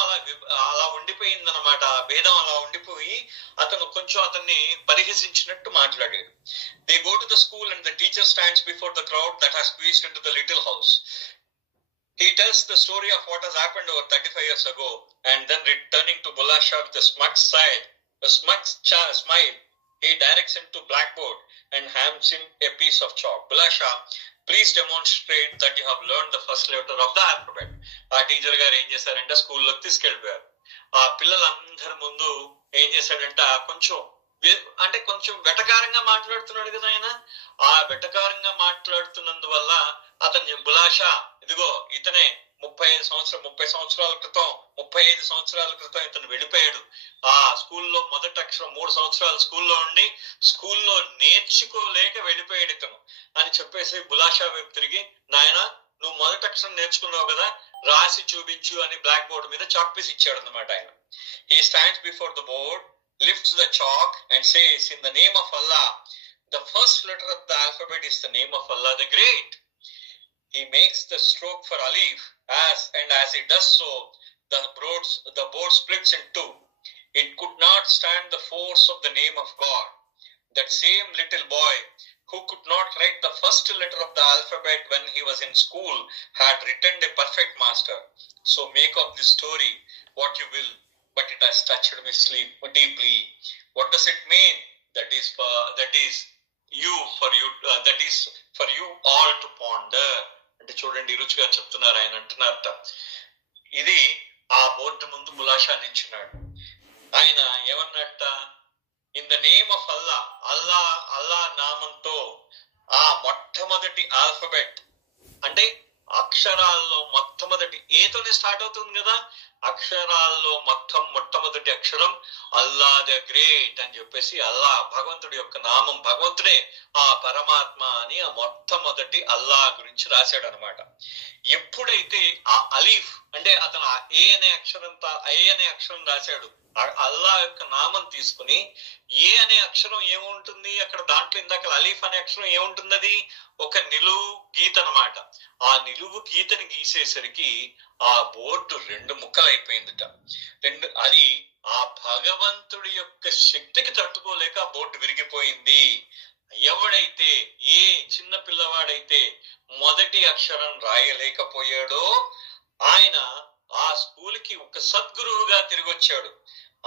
అలా ఉండిపోయింది అనమాట. ఆ భేదం అలా ఉండిపోయి అతను కొంచెం అతన్ని పరిహసించినట్టు మాట్లాడాడు. They go to the school and the teacher stands before the crowd that has squeezed into the little house. He tells the story of what has happened over 35 years ago, and then returning to Bulla Shah with a smug smile, he directs him to blackboard and hands him a piece of chalk. Bulla Shah, please demonstrate that you have learned the first letter of the alphabet. ఆ teacher గారు ఏం చేశారంటే స్కూల్లోకి తీసుకెళ్లిపోయారు. ఆ పిల్లలందరి ముందు ఏం చేశాడంటే కొంచెం వెటకారంగా మాట్లాడుతున్నాడు కదా ఆయన. ఆ వెటకారంగా మాట్లాడుతున్నందువల్ల అతను బుల్లా షా, ఇదిగో ఇతనే 35 సంవత్సరాల క్రితం ఇతను వెళ్ళిపోయాడు. ఆ స్కూల్లో మొదటి అక్షరం 3 సంవత్సరాలు స్కూల్లో ఉండి స్కూల్లో నేర్చుకోలేక వెళ్ళిపోయాడు ఇతను అని చెప్పేసి బుల్లా షా వైపు తిరిగి, నాయన నువ్వు మొదటి అక్షరం నేర్చుకున్నావు కదా, రాసి చూపించు అని బ్లాక్ బోర్డ్ మీద చాక్ పీస్ ఇచ్చాడు అనమాట ఆయన. He stands before the board, lifts the chalk and says, in the name of Allah, the first letter of the alphabet is the name of Allah the Great. He makes the stroke for Alif, as he does so, the board splits in two. It could not stand the force of the name of God. That same little boy who could not write the first letter of the alphabet when he was in school had written a perfect master. So make of this story what you will, but it has touched me deeply. What does it mean? That is for you all to ponder. అంటే చూడండి, రుచి గారు చెప్తున్నారు, ఆయన అంటున్నారట, ఇది ఆ board ముందు బుల్లా షా నించున్నాడు. ఆయన ఏమన్నట్ట, in the name of Allah నామంతో ఆ మొట్టమొదటి ఆల్ఫబెట్, అంటే అక్షరాల్లో మొట్టమొదటి ఏతోనే స్టార్ట్ అవుతుంది కదా, అక్షరాల్లో మొట్టమొదటి అక్షరం అల్లా ద గ్రేట్ అని చెప్పేసి అల్లా భగవంతుడి యొక్క నామం, భగవంతుడే ఆ పరమాత్మ అని ఆ మొట్టమొదటి అల్లా గురించి రాశాడు అనమాట. ఎప్పుడైతే ఆ అలీఫ్ అంటే అతను ఏ అనే అక్షరం రాశాడు, అల్లా యొక్క నామం తీసుకుని ఏ అనే అక్షరం ఏముంటుంది అక్కడ, దాంట్లో ఇందాక అలీఫ్ అనే అక్షరం ఏముంటుంది, అది ఒక నిలువు గీత అనమాట. ఆ నిలువు గీతని గీసేసరికి ఆ బోర్డు 2 ముక్కలు అయిపోయిందట. అది ఆ భగవంతుడి యొక్క శక్తికి తట్టుకోలేక ఆ బోర్డు విరిగిపోయింది. ఎవడైతే ఏ చిన్న పిల్లవాడైతే మొదటి అక్షరం రాయలేకపోయాడో ఆయన ఆ స్కూల్ కి ఒక సద్గురువుగా తిరిగి వచ్చాడు.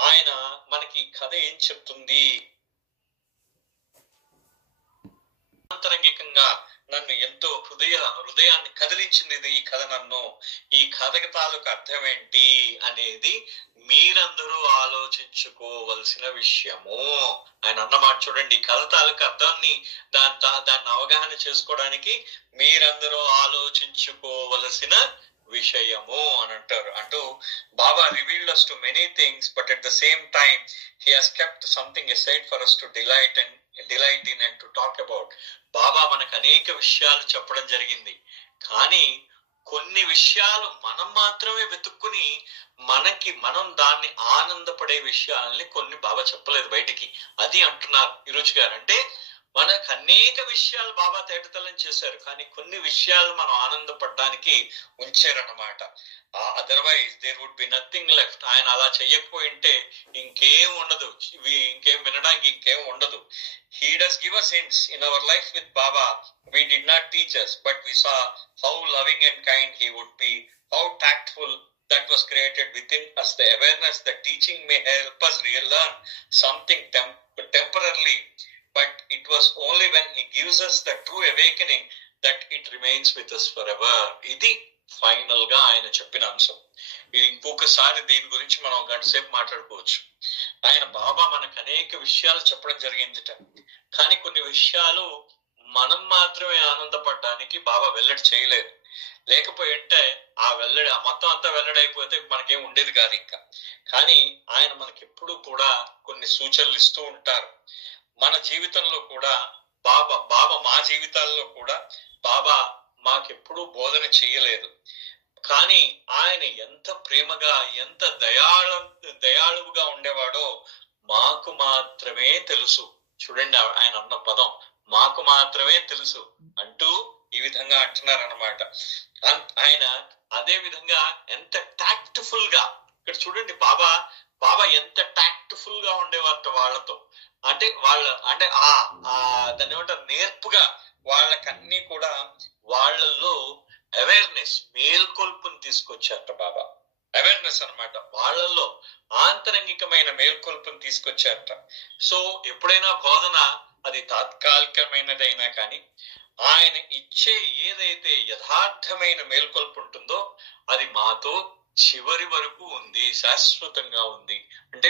ఆయన మనకి కథ ఏం చెప్తుంది, అంతరంగికంగా నన్ను ఎంతో హృదయాన్ని కదిలించింది ఈ కథ. ఈ కథకి తాలూకు అర్థం ఏంటి అనేది మీరందరూ ఆలోచించుకోవలసిన విషయము. ఆయన అన్నమాట చూడండి, ఈ కథ తాలూకు అర్థాన్ని దాన్ని అవగాహన చేసుకోవడానికి మీరందరూ ఆలోచించుకోవలసిన విషయము అని అంటూ బాబా revealed us to many things, but at the same time he has kept something aside for us to delight in and to talk about. బాబా మనకు అనేక విషయాలు చెప్పడం జరిగింది, కానీ కొన్ని విషయాలు మనం మాత్రమే వెతుక్కుని మనం దాన్ని ఆనందపడే విషయాలని కొన్ని బాబా చెప్పలేదు బయటికి. అది అంటున్నారు ఈరోజు గారు. అంటే మనకు అనేక విషయాలు బాబా తేటతలం చేశారు, కానీ కొన్ని విషయాలు మనం ఆనందపడడానికి ఉంచారన్నమాట. Otherwise there would be nothing left. ఆయన అలా చెయ్యకపోయింటే ఇంకేం ఉండదు, వినడానికి ఇంకేం ఉండదు. He does give us hints in our life with Baba. We did not teach us, but we saw how loving and kind he would be, how tactful that was created within us, the awareness that teaching may help us learn something temporarily, but it was only when he gives us the true awakening that it remains with us forever. ఇది final గా ఆయన చెప్పిన అంశం. ఇది ఇంకొకసారి దీని గురించి మనం 1 గంట సేపు మాట్లాడుకోవచ్చు. ఆయన బాబా మనకు అనేక విషయాలు చెప్పడం జరిగిందిట, కానీ కొన్ని విషయాలు మనం మాత్రమే ఆనందపడడానికి బాబా వెల్లడి చేయలేదు. లేకపోయింటే ఆ మొత్తం అంతా వెల్లడైపోతే మనకేం ఉండేది కాదు ఇంకా. కానీ ఆయన మనకి ఎప్పుడు కూడా కొన్ని సూచనలు ఇస్తూ ఉంటారు. మన జీవితంలో కూడా బాబా మా జీవితాల్లో కూడా బాబా మాకెప్పుడు బోధన చేయలేదు. కానీ ఆయన ఎంత ప్రేమగా, ఎంత దయాళువుగా ఉండేవాడో మాకు మాత్రమే తెలుసు. చూడండి ఆయన అన్న పదం, మాకు మాత్రమే తెలుసు అంటూ ఈ విధంగా అంటున్నారన్నమాట. ఆయన అదే విధంగా ఎంత టాక్ట్ఫుల్ గా, ఇక్కడ చూడండి బాబా ఎంత టాక్ట్ఫుల్ గా ఉండేవారట వాళ్ళతో. అంటే దాన్ని ఏమంటారు, నేర్పుగా వాళ్ళకన్నీ కూడా వాళ్ళల్లో అవేర్నెస్, మేల్కొల్పుని తీసుకొచ్చారట బాబా. అవేర్నెస్ అన్నమాట, వాళ్ళల్లో ఆంతరంగికమైన మేల్కొల్పుని తీసుకొచ్చారట. సో ఎప్పుడైనా బోధన అది తాత్కాలికమైనదైనా కానీ ఆయన ఇచ్చే ఏదైతే యథార్థమైన మేల్కొల్పు ఉంటుందో అది మాతో చివరి వరకు ఉంది, శాశ్వతంగా ఉంది. అంటే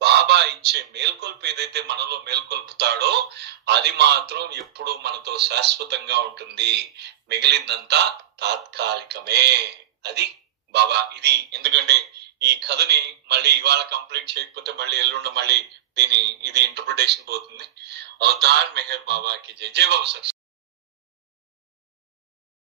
బాబా ఇచ్చే మేల్కొల్పు ఏదైతే మనలో మేల్కొల్పుతాడో అది మాత్రం ఎప్పుడూ మనతో శాశ్వతంగా ఉంటుంది, మిగిలిందంతా తాత్కాలికమే. అది బాబా. ఇది ఎందుకంటే ఈ కథని మళ్ళీ ఇవాళ కంప్లీట్ చేయకపోతే మళ్ళీ ఎల్లుండి మళ్ళీ ఇది ఇంటర్ప్రిటేషన్ పోతుంది. అవతార్ మెహర్ బాబాకి జై. జై బాబా సార్.